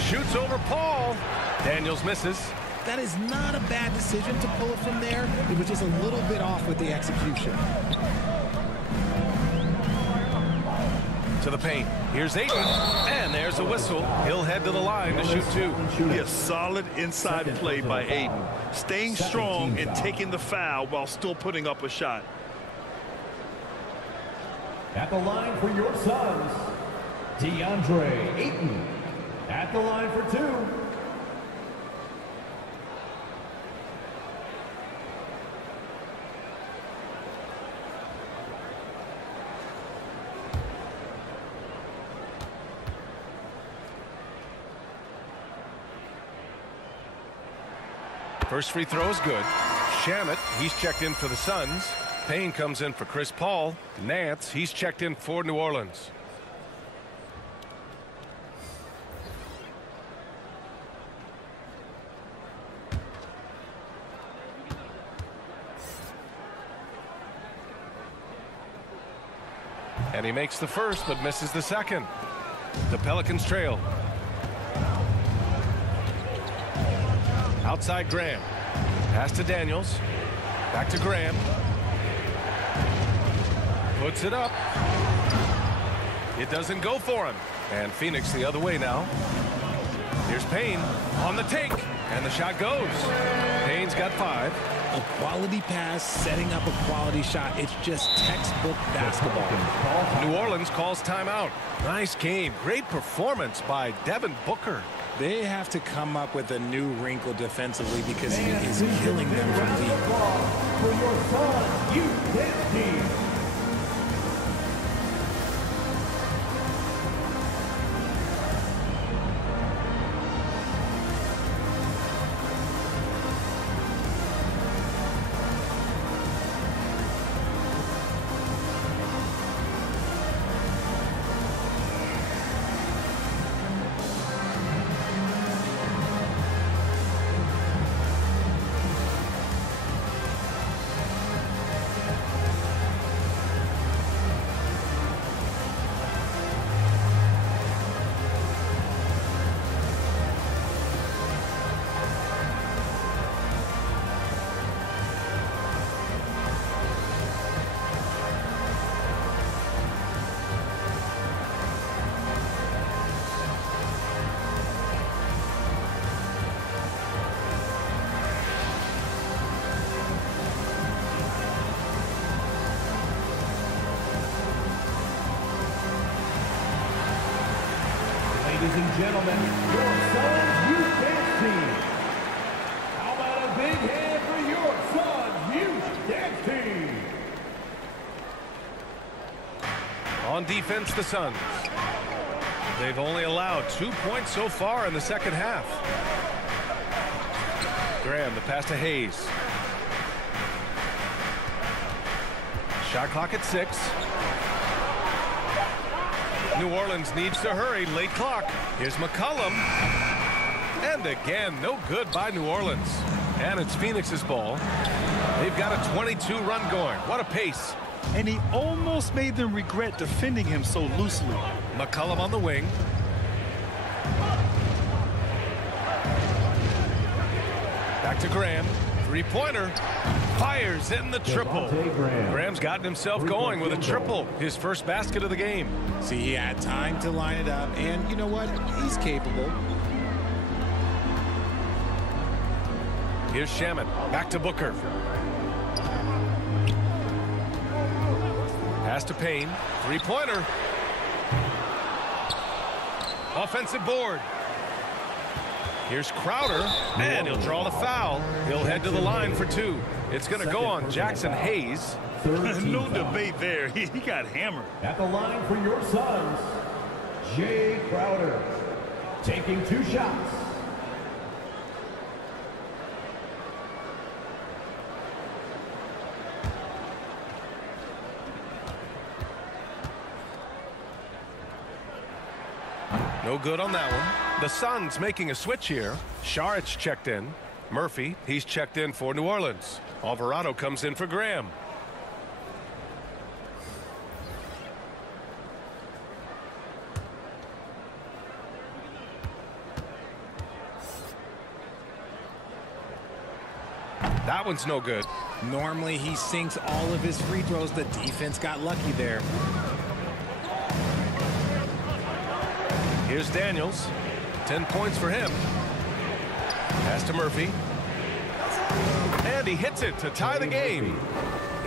Shoots over Paul. Daniels misses. That is not a bad decision to pull it from there. It was just a little bit off with the execution. To the paint. Here's Ayton. And there's a whistle. He'll head to the line to shoot 2. A solid inside play by Ayton. Staying strong and taking the foul while still putting up a shot. At the line for your Suns, DeAndre Ayton. At the line for 2. First free throw is good. Shamet, he's checked in for the Suns. Payne comes in for Chris Paul. Nance, he's checked in for New Orleans. And he makes the first but misses the second. The Pelicans trail. Outside Graham. Pass to Daniels. Back to Graham. Puts it up. It doesn't go for him. And Phoenix the other way now. Here's Payne on the take. And the shot goes. Payne's got 5. A quality pass, setting up a quality shot. It's just textbook basketball. New Orleans calls timeout. Nice game. Great performance by Devin Booker. They have to come up with a new wrinkle defensively because he is killing them from deep. For your Suns youth dance team. Ladies and gentlemen, your Suns youth dance team. How about a big hand for your Suns youth dance team? On defense, the Suns. They've only allowed 2 points so far in the second half. Graham, the pass to Hayes. Shot clock at 6. New Orleans needs to hurry. Late clock. Here's McCollum. And again, no good by New Orleans. And it's Phoenix's ball. They've got a 22-run going. What a pace. And he almost made them regret defending him so loosely. McCollum on the wing. Back to Graham. Three-pointer. Fires in the triple. Graham's gotten himself going with a triple. His first basket of the game. See, he had time to line it up, and you know what? He's capable. Here's Shaman. Back to Booker. Pass to Payne. Three-pointer. Offensive board. Here's Crowder, and he'll draw the foul. He'll head to the line for 2. It's going to go on Jackson Hayes. No debate there. He got hammered. At the line for your Suns, Jay Crowder, taking 2 shots. No good on that one. The Suns making a switch here. Saric checked in. Murphy, he's checked in for New Orleans. Alvarado comes in for Graham. That one's no good. Normally, he sinks all of his free throws. The defense got lucky there. Here's Daniels. 10 points for him. Pass to Murphy. And he hits it to tie the game.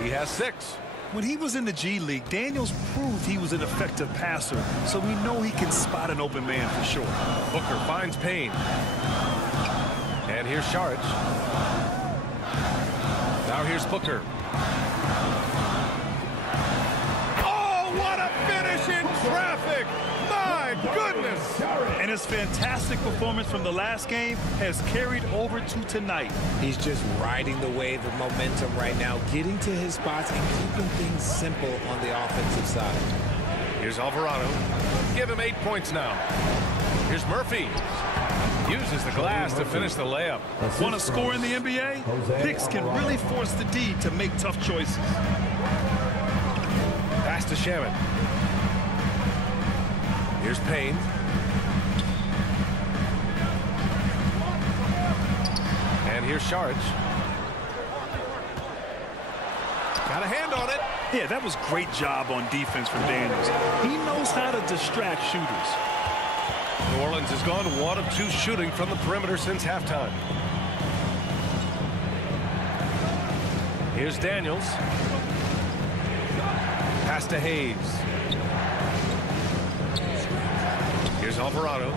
He has 6. When he was in the G League, Daniels proved he was an effective passer, so we know he can spot an open man for sure. Booker finds Payne. And here's Saric. Now here's Booker. Oh, what a finish in traffic! My goodness! And his fantastic performance from the last game has carried over to tonight. He's just riding the wave of momentum right now, getting to his spots and keeping things simple on the offensive side. Here's Alvarado. Give him 8 points now. Here's Murphy. Uses the glass to finish the layup. Want to score in the NBA? Picks can really force the D to make tough choices. Pass to Shaman. Here's Payne. And here's Saric. Got a hand on it. Yeah, that was great job on defense from Daniels. He knows how to distract shooters. New Orleans has gone 1 of 2 shooting from the perimeter since halftime. Here's Daniels. Pass to Hayes. Here's Alvarado.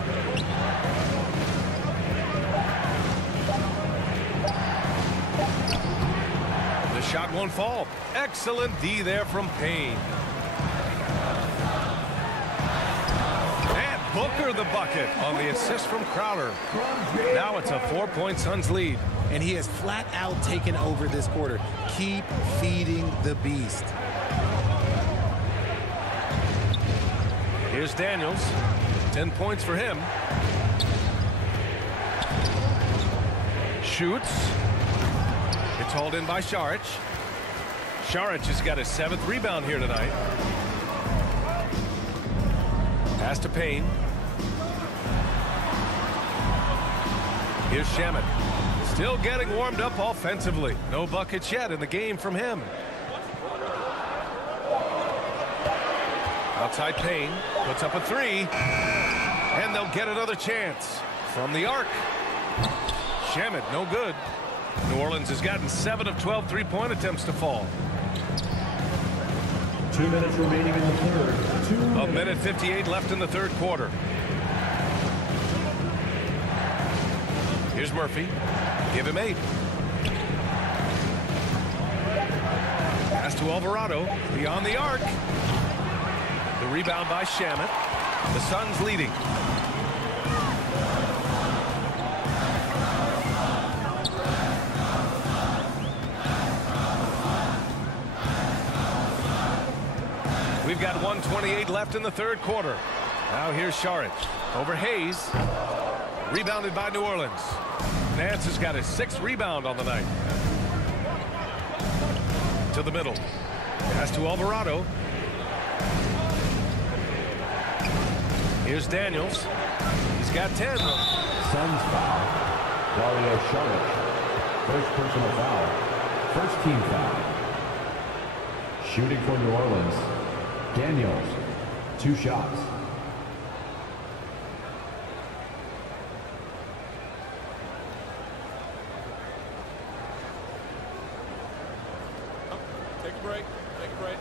shot won't fall. Excellent D there from Payne. And Booker the bucket on the assist from Crowder. Now it's a 4-point Suns lead. And he has flat out taken over this quarter. Keep feeding the beast. Here's Daniels. 10 points for him. Shoots. It's hauled in by Šarić. Šarić has got his 7th rebound here tonight. Pass to Payne. Here's Shamet. Still getting warmed up offensively. No buckets yet in the game from him. Outside Payne. Puts up a 3. And they'll get another chance from the arc. Shamet, no good. New Orleans has gotten 7 of 12 3-point attempts to fall. 2 minutes remaining in the third. 1 minute 58 left in the third quarter. Here's Murphy. Give him 8. Pass to Alvarado. Beyond the arc. The rebound by Shamet. The Suns leading. We've got 1:28 left in the third quarter. Now here's Šarić. Over Hayes. Rebounded by New Orleans. Nance has got his 6th rebound on the night. To the middle. Pass to Alvarado. Here's Daniels. He's got 10. Suns foul. Dario Šarić. First personal foul. First team foul. Shooting for New Orleans. Daniels. 2 shots. Take a break. Take a break.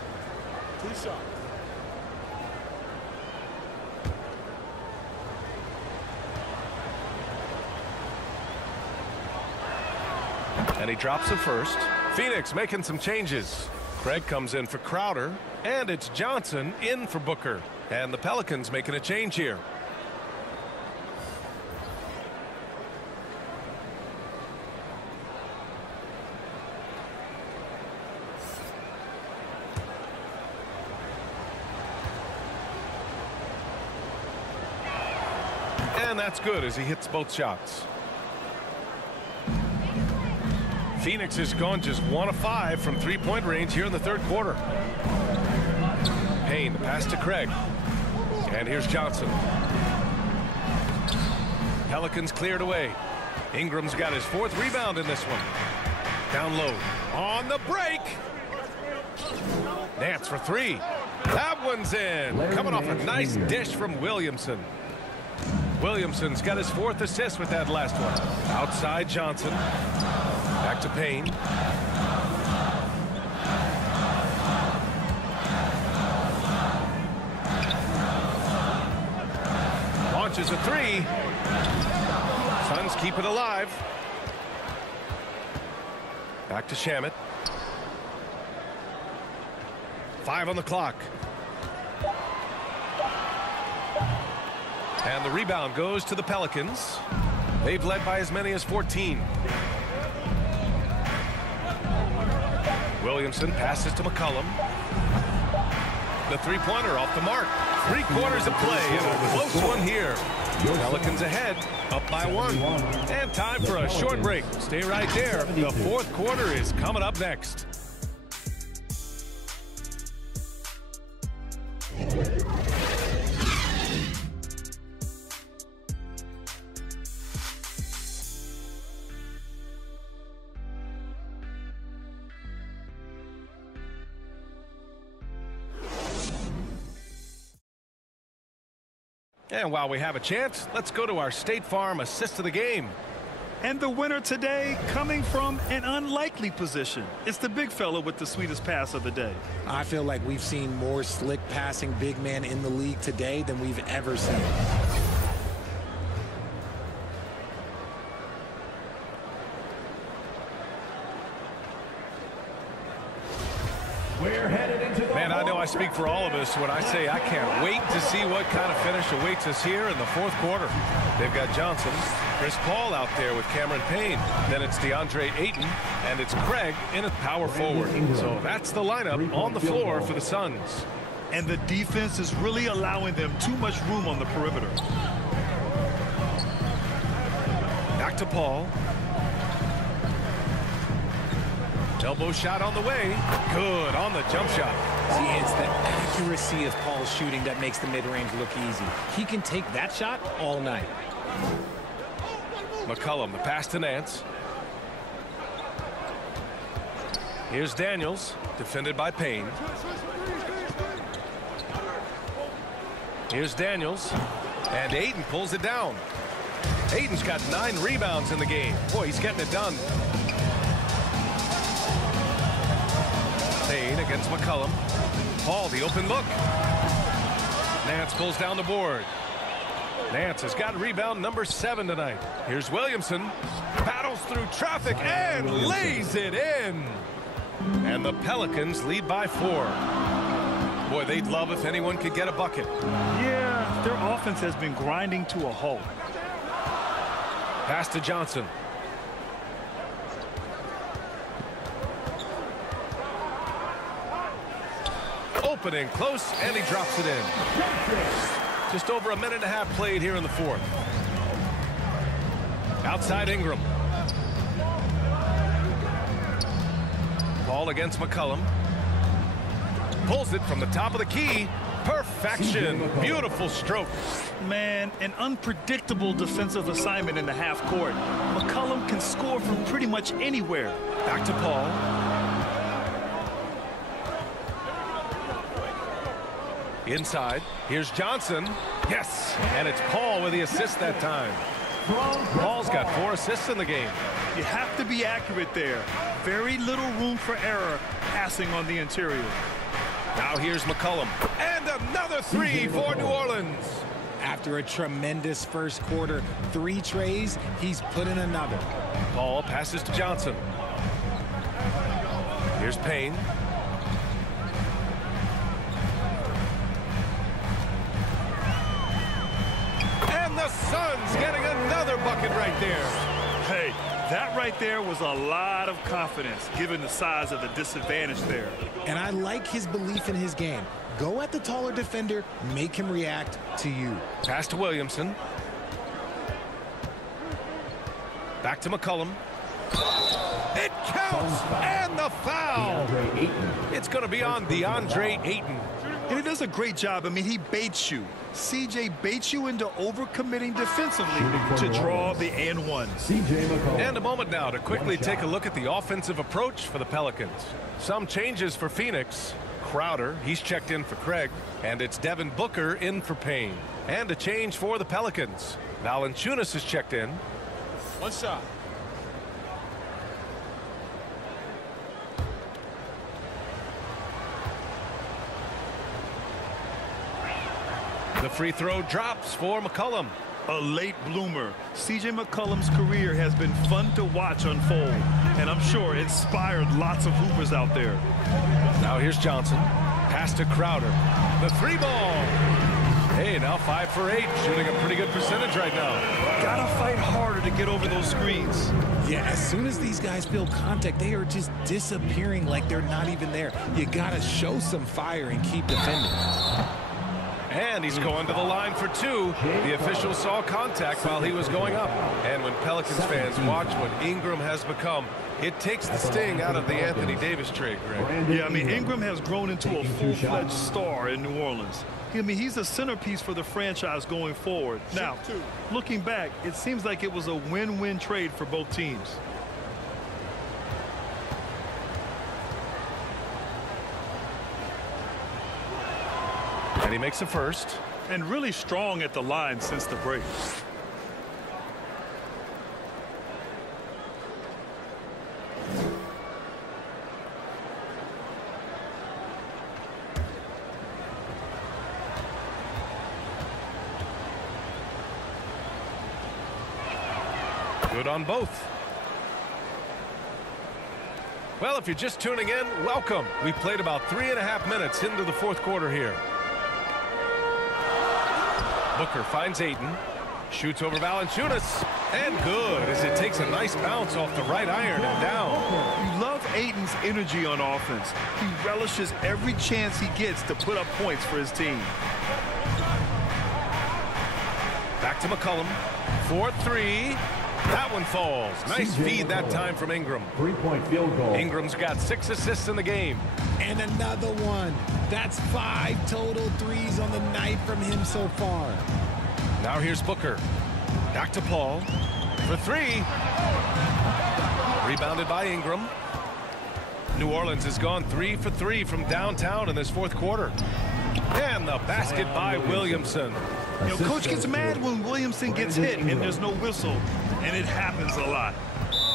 2 shots. And he drops the first. Phoenix making some changes. Craig comes in for Crowder. And it's Johnson in for Booker. And the Pelicans making a change here. And that's good as he hits both shots. Phoenix has gone just 1 of 5 from 3-point range here in the third quarter. Payne, the pass to Craig. And here's Johnson. Pelicans cleared away. Ingram's got his 4th rebound in this one. Down low. On the break. Nance for 3. That one's in. Coming off a nice dish from Williamson. Williamson's got his 4th assist with that last one. Outside Johnson. Back to Payne. Launches a 3. Suns keep it alive. Back to Shamet. 5 on the clock. And the rebound goes to the Pelicans. They've led by as many as 14. Williamson passes to McCollum. The 3-pointer off the mark. 3 quarters of play and a close one here. Pelicans ahead, up by 1. And time for a short break. Stay right there. The 4th quarter is coming up next. And while we have a chance, let's go to our State Farm assist of the game. And the winner today coming from an unlikely position. It's the big fella with the sweetest pass of the day. I feel like we've seen more slick passing big man in the league today than we've ever seen. speak for all of us when I say I can't wait to see what kind of finish awaits us here in the fourth quarter. They've got Johnson, Chris Paul out there with Cameron Payne. Then it's DeAndre Ayton, and it's Craig in at power forward. So that's the lineup on the floor for the Suns. And the defense is really allowing them too much room on the perimeter. Back to Paul. Elbow shot on the way. Good on the jump shot. See, it's the accuracy of Paul's shooting that makes the mid-range look easy. He can take that shot all night. McCollum, the pass to Nance. Here's Daniels, defended by Payne. Here's Daniels, and Ayton pulls it down. Ayton's got 9 rebounds in the game. Boy, he's getting it done. Payne against McCollum. Paul, the open look. Nance pulls down the board. Nance has got rebound number 7 tonight. Here's Williamson. Battles through traffic and lays it in. And the Pelicans lead by 4. Boy, they'd love if anyone could get a bucket. Yeah, their offense has been grinding to a halt. Pass to Johnson. Opening close, and he drops it in. Just over a minute and a half played here in the fourth. Outside Ingram. Ball against McCollum. Pulls it from the top of the key. Perfection. Beautiful stroke. Man, an unpredictable defensive assignment in the half court. McCollum can score from pretty much anywhere. Back to Paul. Inside. Here's Johnson. Yes. And it's Paul with the assist that time. Paul's got 4 assists in the game. You have to be accurate there. Very little room for error passing on the interior. Now here's McCollum. And another 3 for New Orleans. After a tremendous first quarter, 3 trays, he's put in another. Paul passes to Johnson. Here's Payne. And the Suns getting another bucket right there. Hey, that right there was a lot of confidence given the size of the disadvantage there. And I like his belief in his game. Go at the taller defender, make him react to you. Pass to Williamson. Back to McCollum. It counts, and the foul. It's going to be on DeAndre Ayton. And he does a great job. I mean, he baits you. CJ baits you into overcommitting defensively to draw the and one. And a moment now to quickly take a look at the offensive approach for the Pelicans. Some changes for Phoenix. Crowder, he's checked in for Craig, and it's Devin Booker in for Payne. And a change for the Pelicans. Valanciunas is checked in. 1 shot. The free throw drops for McCollum. A late bloomer. CJ McCollum's career has been fun to watch unfold, and I'm sure inspired lots of hoopers out there. Now here's Johnson. Pass to Crowder. The 3-ball. Hey, now 5 for 8. Shooting a pretty good percentage right now. Gotta fight harder to get over those screens. Yeah, as soon as these guys feel contact, they are just disappearing like they're not even there. You gotta show some fire and keep defending. And he's going to the line for 2. The official saw contact while he was going up. And when Pelicans fans watch what Ingram has become, it takes the sting out of the Anthony Davis trade, Greg. Yeah, I mean, Ingram has grown into a full-fledged star in New Orleans. I mean, he's a centerpiece for the franchise going forward. Now, looking back, it seems like it was a win-win trade for both teams. And he makes the first. And really strong at the line since the break. Good on both. Well, if you're just tuning in, welcome. We played about 3.5 minutes into the fourth quarter here. Booker finds Ayton. Shoots over Valanciunas. And good, as it takes a nice bounce off the right iron and down. You love Ayton's energy on offense. He relishes every chance he gets to put up points for his team. Back to McCollum. 4-3. That one falls. Nice feed that time from Ingram. 3-point field goal. Ingram's got 6 assists in the game. And another one. That's 5 total threes on the night from him so far. Now here's Booker. Back to Paul for 3. Rebounded by Ingram. New Orleans has gone 3 for 3 from downtown in this fourth quarter. And the basket by Williamson. You know, coach gets mad when Williamson gets hit and there's no whistle, and it happens a lot.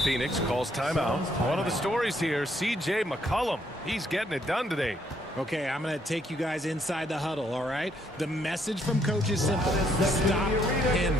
Phoenix calls timeout. One of the stories here, C.J. McCollum. He's getting it done today. Okay, I'm going to take you guys inside the huddle, all right? The message from coach is simple. Stop him.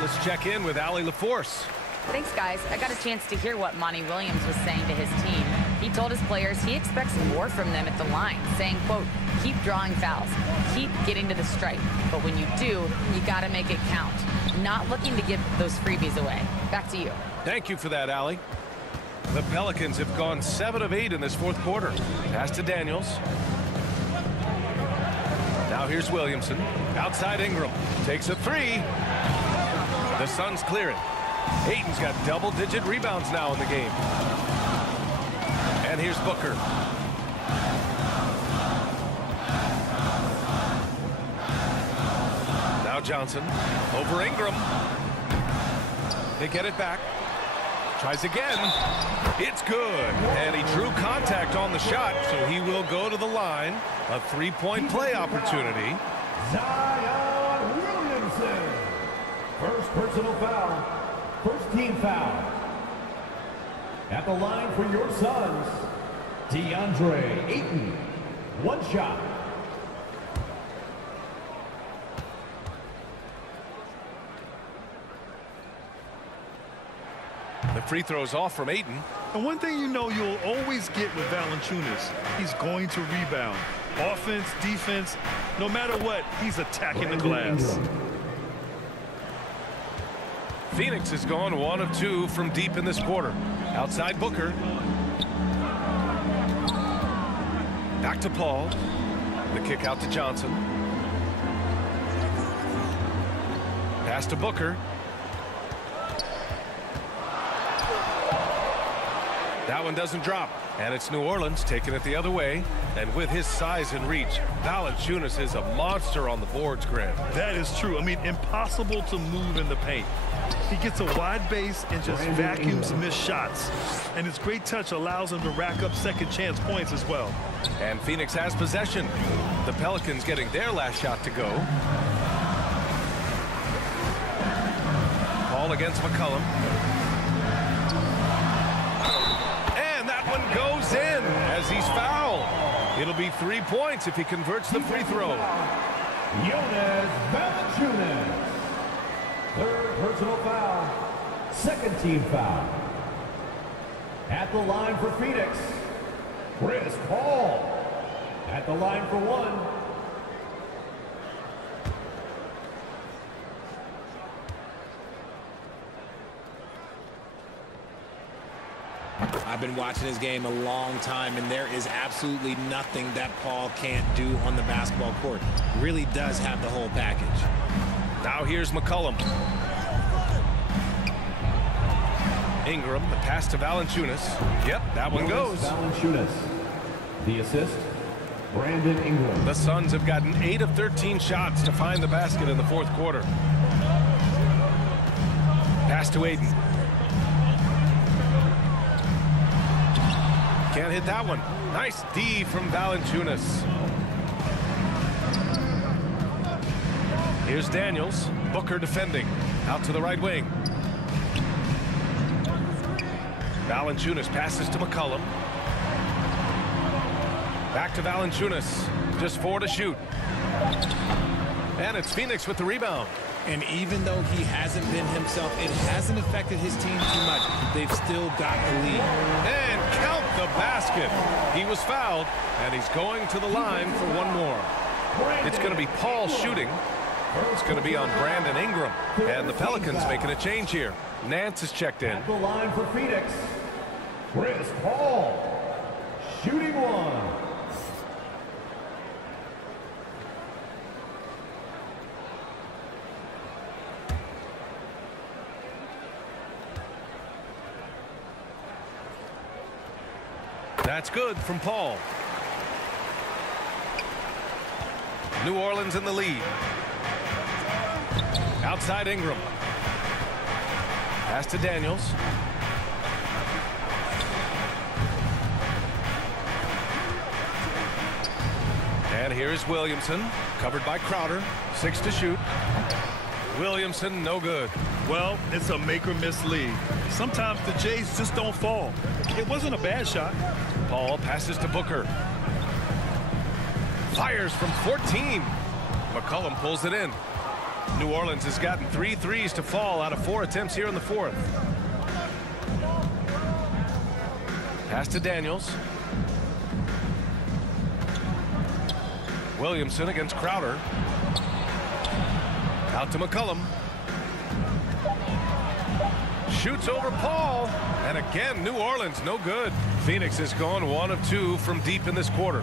Let's check in with Allie LaForce. Thanks, guys. I got a chance to hear what Monty Williams was saying to his team. He told his players he expects more from them at the line, saying, quote, keep drawing fouls, keep getting to the stripe. But when you do, you got to make it count. Not looking to give those freebies away. Back to you. Thank you for that, Allie. The Pelicans have gone 7 of 8 in this fourth quarter. Pass to Daniels. Now here's Williamson. Outside Ingram. Takes a 3. The Suns clear it. Ayton's got double-digit rebounds now in the game. And here's Booker. Now Johnson over Ingram. They get it back. Tries again. It's good. And he drew contact on the shot, so he will go to the line. A 3-point play opportunity. Zion Williamson. First personal foul. First team foul. At the line for your Suns, DeAndre Ayton. 1 shot. The free throw's off from Ayton. And one thing you know you'll always get with Valanciunas, he's going to rebound. Offense, defense, no matter what, he's attacking the glass. Phoenix has gone 1 of 2 from deep in this quarter. Outside Booker. Back to Paul. The kick out to Johnson. Pass to Booker. That one doesn't drop. And it's New Orleans taking it the other way. And with his size and reach, Valanciunas is a monster on the boards, Graham. That is true. I mean, impossible to move in the paint. He gets a wide base and just vacuums missed shots. And his great touch allows him to rack up second chance points as well. And Phoenix has possession. The Pelicans getting their last shot to go. Ball against McCollum. And that one goes in as he's fouled. It'll be 3 points if he converts the free throw. Jonas Valanciunas. Third personal foul. Second team foul. At the line for Phoenix, Chris Paul. At the line for 1, I've been watching this game a long time, and there is absolutely nothing that Paul can't do on the basketball court. Really does have the whole package. Now here's McCollum. Ingram, the pass to Valanciunas. Yep, that one goes. Valanciunas. The assist, Brandon Ingram. The Suns have gotten 8 of 13 shots to find the basket in the fourth quarter. Pass to Aiden. Can't hit that one. Nice D from Valanciunas. Here's Daniels. Booker defending. Out to the right wing. Valanciunas passes to McCollum. Back to Valanciunas. Just 4 to shoot. And it's Phoenix with the rebound. And even though he hasn't been himself, it hasn't affected his team too much. They've still got the lead. And count the basket. He was fouled, and he's going to the line for one more. It's going to be Paul shooting. It's going to be on Brandon Ingram. And the Pelicans making a change here. Nance is checked in. At the line for Phoenix, Chris Paul, shooting one. That's good from Paul. New Orleans in the lead. Outside Ingram. Pass to Daniels. And here's Williamson. Covered by Crowder. 6 to shoot. Williamson, no good. Well, it's a make-or-miss league. Sometimes the Jays just don't fall. It wasn't a bad shot. Paul passes to Booker. Fires from 14. McCollum pulls it in. New Orleans has gotten 3 threes to fall out of 4 attempts here in the fourth. Pass to Daniels. Williamson against Crowder. Out to McCollum. Shoots over Paul. And again, New Orleans, no good. Phoenix is gone 1 of 2 from deep in this quarter.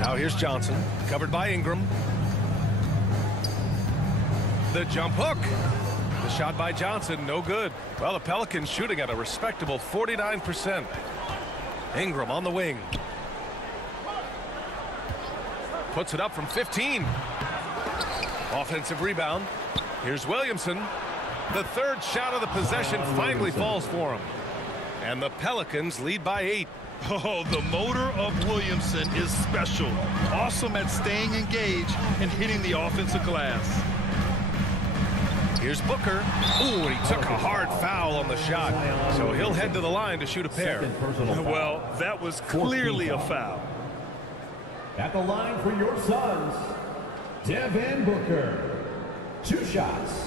Now here's Johnson, covered by Ingram. The jump hook. The shot by Johnson, no good. Well, the Pelicans shooting at a respectable 49%. Ingram on the wing. Puts it up from 15. Offensive rebound. Here's Williamson. The third shot of the possession finally falls for him. And the Pelicans lead by 8. Oh, the motor of Williamson is special. Awesome at staying engaged and hitting the offensive glass. Here's Booker. Ooh, and he took a hard foul on the shot. So he'll head to the line to shoot a pair. Well, that was clearly a foul. At the line for your Suns, Devin Booker. 2 shots.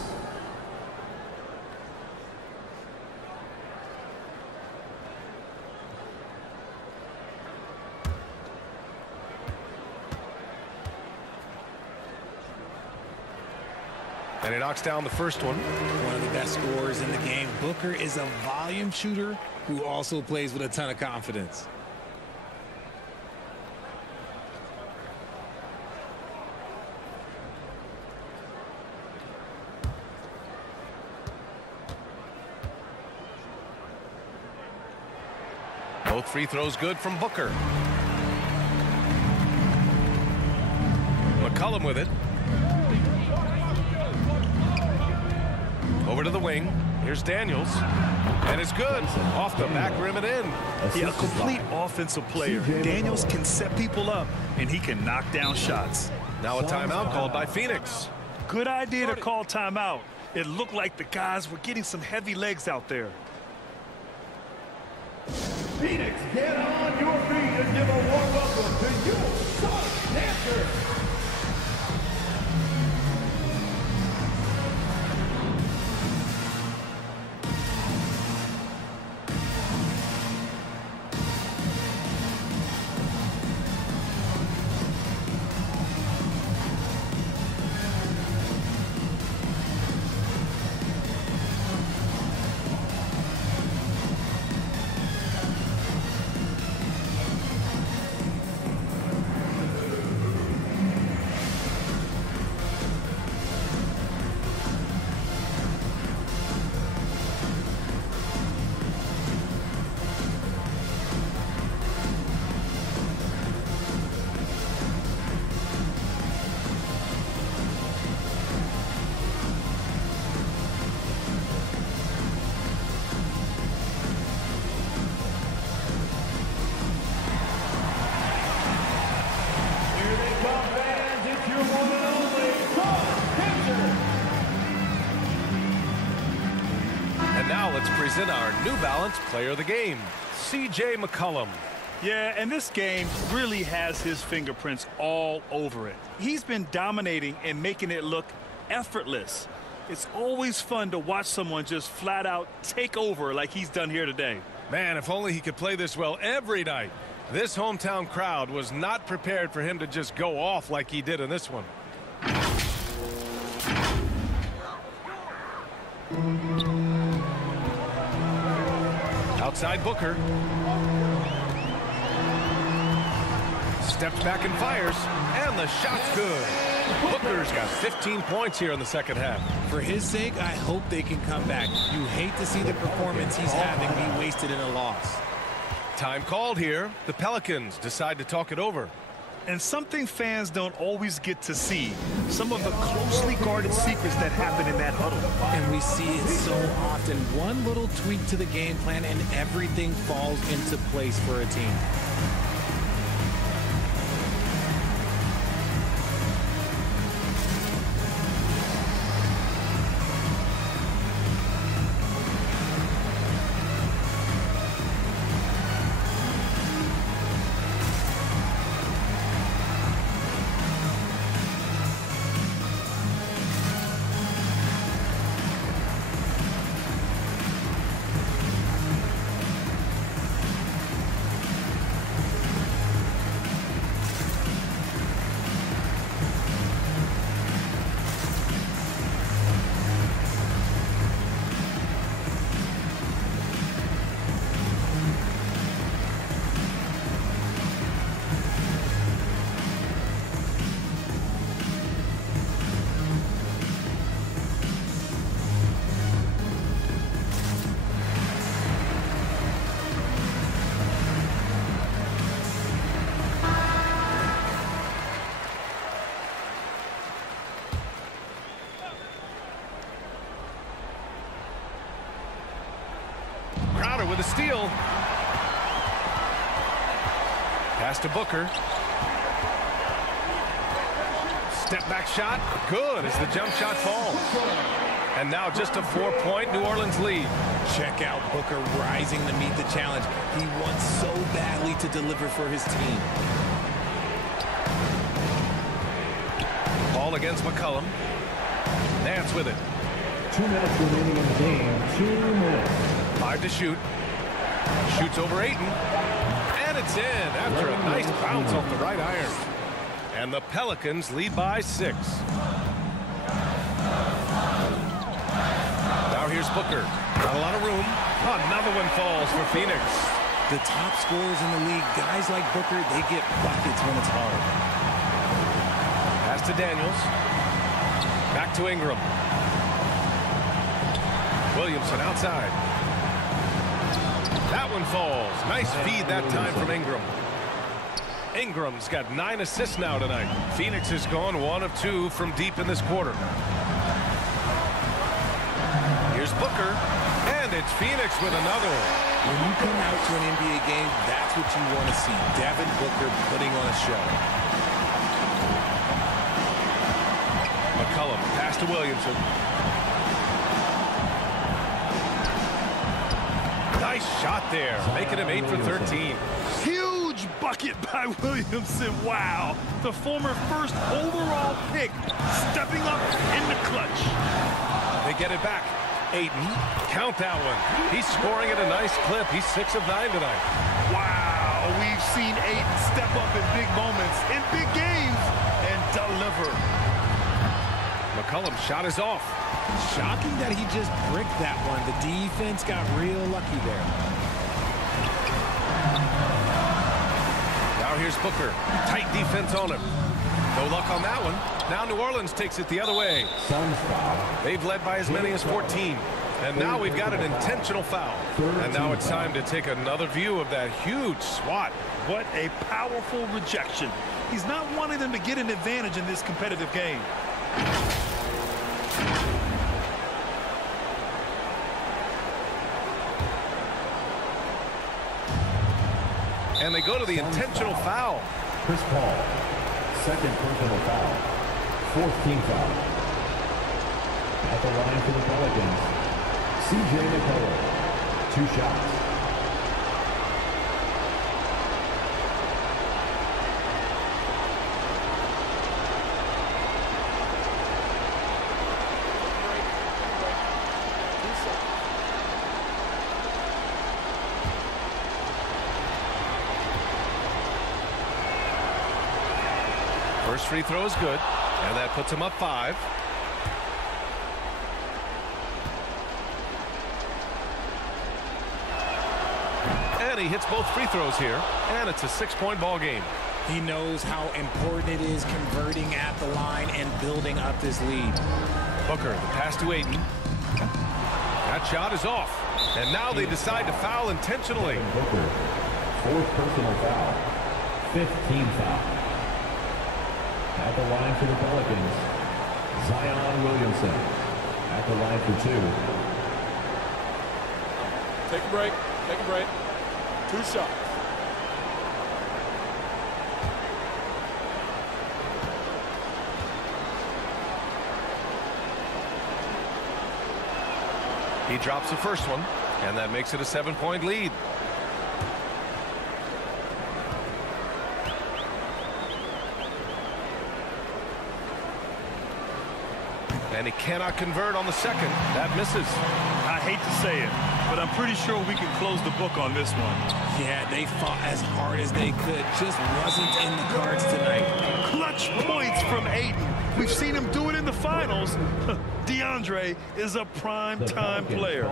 And he knocks down the first one. One of the best scorers in the game. Booker is a volume shooter who also plays with a ton of confidence. Both free throws good from Booker. McCollum with it. Over to the wing. Here's Daniels. And it's good. Off the back rim and in. Yeah, a complete offensive player. Daniels can set people up, and he can knock down shots. Now a timeout called by Phoenix. Good idea to call timeout. It looked like the guys were getting some heavy legs out there. Phoenix, get on your feet and give a warm welcome to your Sun Dancers. Now let's present our New Balance Player of the Game, C.J. McCollum. Yeah, and this game really has his fingerprints all over it. He's been dominating and making it look effortless. It's always fun to watch someone just flat out take over like he's done here today. Man, if only he could play this well every night. This hometown crowd was not prepared for him to just go off like he did in this one. Outside Booker. Steps back and fires, and the shot's good. Booker's got 15 points here in the second half. For his sake, I hope they can come back. You hate to see the performance he's having be wasted in a loss. Time called here. The Pelicans decide to talk it over. And something fans don't always get to see, some of the closely guarded secrets that happen in that huddle. And we see it so often. One little tweak to the game plan and everything falls into place for a team. With a steal. Pass to Booker. Step back shot. Good as the jump shot falls. And now just a 4-point New Orleans lead. Check out Booker rising to meet the challenge. He wants so badly to deliver for his team. Ball against McCollum. Nance with it. 2 minutes remaining in the game. 2 minutes. 5 to shoot. Shoots over Ayton. And it's in after a nice bounce off the right iron. And the Pelicans lead by 6. Now here's Booker. Not a lot of room. Another one falls for Phoenix. The top scorers in the league, guys like Booker, they get buckets when it's hard. Pass to Daniels. Back to Ingram. Williamson outside. That one falls. Nice feed that time from Ingram. Ingram's got 9 assists now tonight. Phoenix has gone 1 of 2 from deep in this quarter. Here's Booker. And it's Phoenix with another one. When you come out to an NBA game, that's what you want to see. Devin Booker putting on a show. McCollum, pass to Williamson. Nice shot there, making him 8 for 13. Huge bucket by Williamson. Wow. The former first overall pick stepping up in the clutch. They get it back. Ayton, count that one. He's scoring at a nice clip. He's 6 of 9 tonight. Wow. We've seen Ayton step up in big moments, in big games, and deliver. McCollum's shot is off. Shocking that he just bricked that one. The defense got real lucky there. Now here's Booker. Tight defense on him. No luck on that one. Now New Orleans takes it the other way. They've led by as many as 14. And now we've got an intentional foul. And now it's time to take another view of that huge swat. What a powerful rejection. He's not wanting them to get an advantage in this competitive game. And they go to the intentional foul. Chris Paul, second personal foul. 4th team foul. At the line for the Pelicans, CJ McCollum, 2 shots. First free throw is good, and that puts him up 5. And he hits both free throws here, and it's a 6-point ball game. He knows how important it is converting at the line and building up this lead. Booker, the pass to Ayton. That shot is off, and now they decide to foul intentionally. Booker, 4th personal foul, 15 foul. At the line for the Pelicans, Zion Williamson. At the line for 2. Take a break. Take a break. 2 shots. He drops the first one, and that makes it a 7-point lead. And he cannot convert on the second. That misses. I hate to say it, but I'm pretty sure we can close the book on this one. Yeah, they fought as hard as they could. Just wasn't in the cards tonight. Clutch points from Ayton. We've seen him do it in the finals. DeAndre is a prime-time player.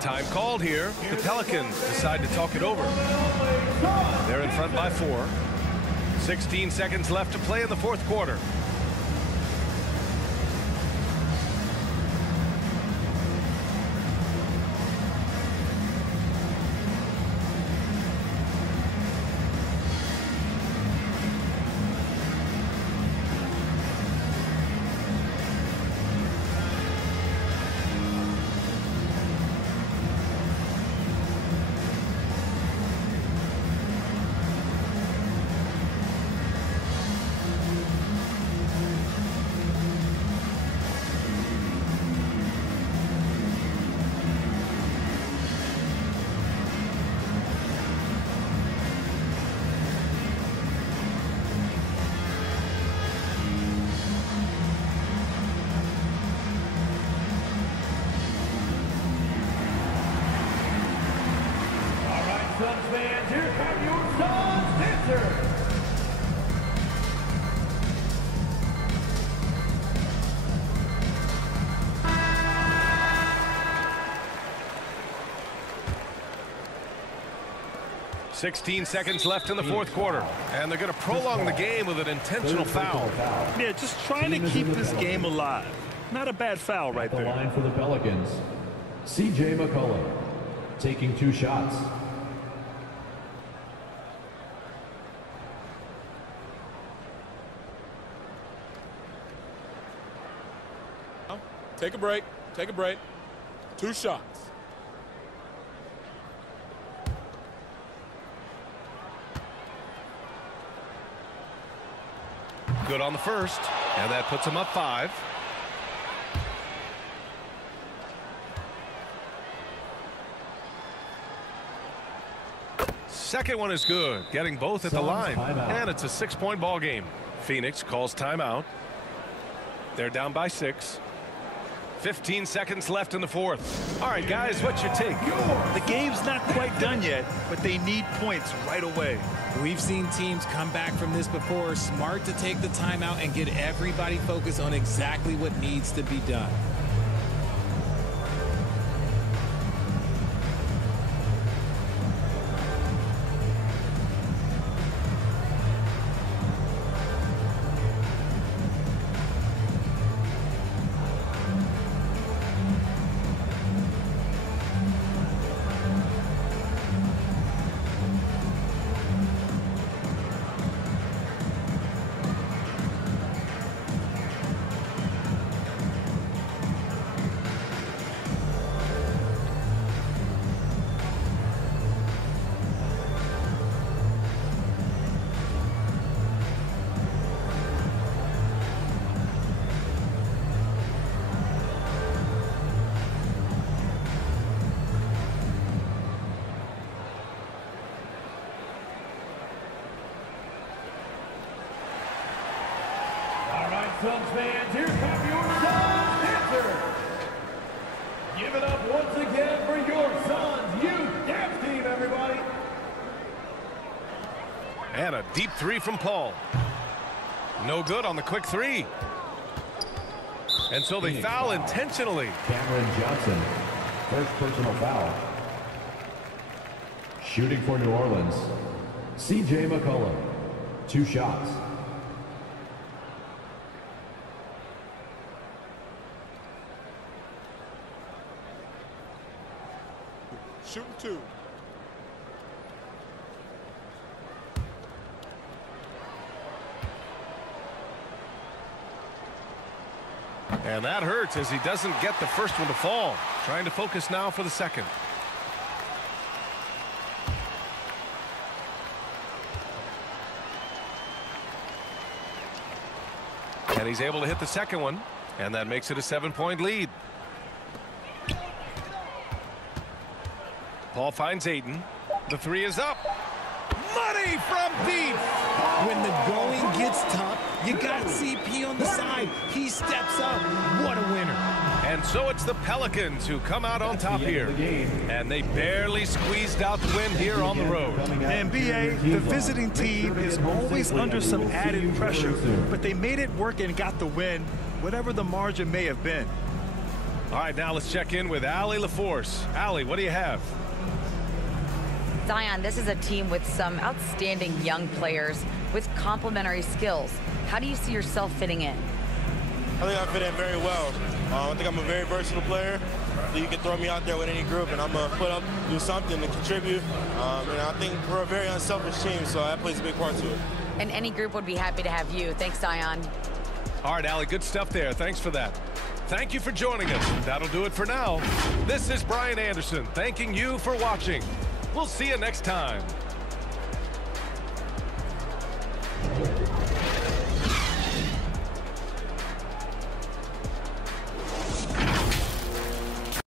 Time called here. The Pelicans decide to talk it over. They're in front by 4. 16 seconds left to play in the 4th quarter. Suns fans, here come your Suns dancers. .16 seconds left in the 4th quarter, and they're going to prolong the game with an intentional foul. Yeah, just trying to keep this game alive. Not a bad foul right there. At the line for the Pelicans, CJ McCollum, taking 2 shots. Take a break. Take a break. 2 shots. Good on the first, and that puts him up 5. Second one is good, getting both at the line, and it's a 6-point ball game. Phoenix calls timeout. They're down by 6. 15 seconds left in the 4th. All right, guys, what's your take? The game's not quite done yet, but they need points right away. We've seen teams come back from this before. Smart to take the timeout and get everybody focused on exactly what needs to be done. Suns fans, here come your Suns dancers. Give it up once again for your Suns youth dance team, everybody. And a deep three from Paul. No good on the quick three. And so they foul intentionally. Cameron Johnson, first personal foul. Shooting for New Orleans, C.J. McCollum, 2 shots. Shooting 2. And that hurts as he doesn't get the first one to fall. Trying to focus now for the second. And he's able to hit the second one. And that makes it a 7-point lead. Paul finds Ayton. The three is up. Money from deep. When the going gets tough, you got CP on the side. He steps up. What a winner. And so it's the Pelicans who come out on top here. And they barely squeezed out the win here on the road. And BA, the visiting team is always under some added pressure, but they made it work and got the win, whatever the margin may have been. All right, now let's check in with Allie LaForce. Allie, what do you have? Zion, this is a team with some outstanding young players with complementary skills. How do you see yourself fitting in? I think I fit in very well. I think I'm a very versatile player. So you can throw me out there with any group, and I'm going to put up, do something to contribute. And I think we're a very unselfish team, so that plays a big part to it. And any group would be happy to have you. Thanks, Zion. All right, Allie, good stuff there. Thanks for that. Thank you for joining us. That'll do it for now. This is Brian Anderson thanking you for watching. We'll see you next time.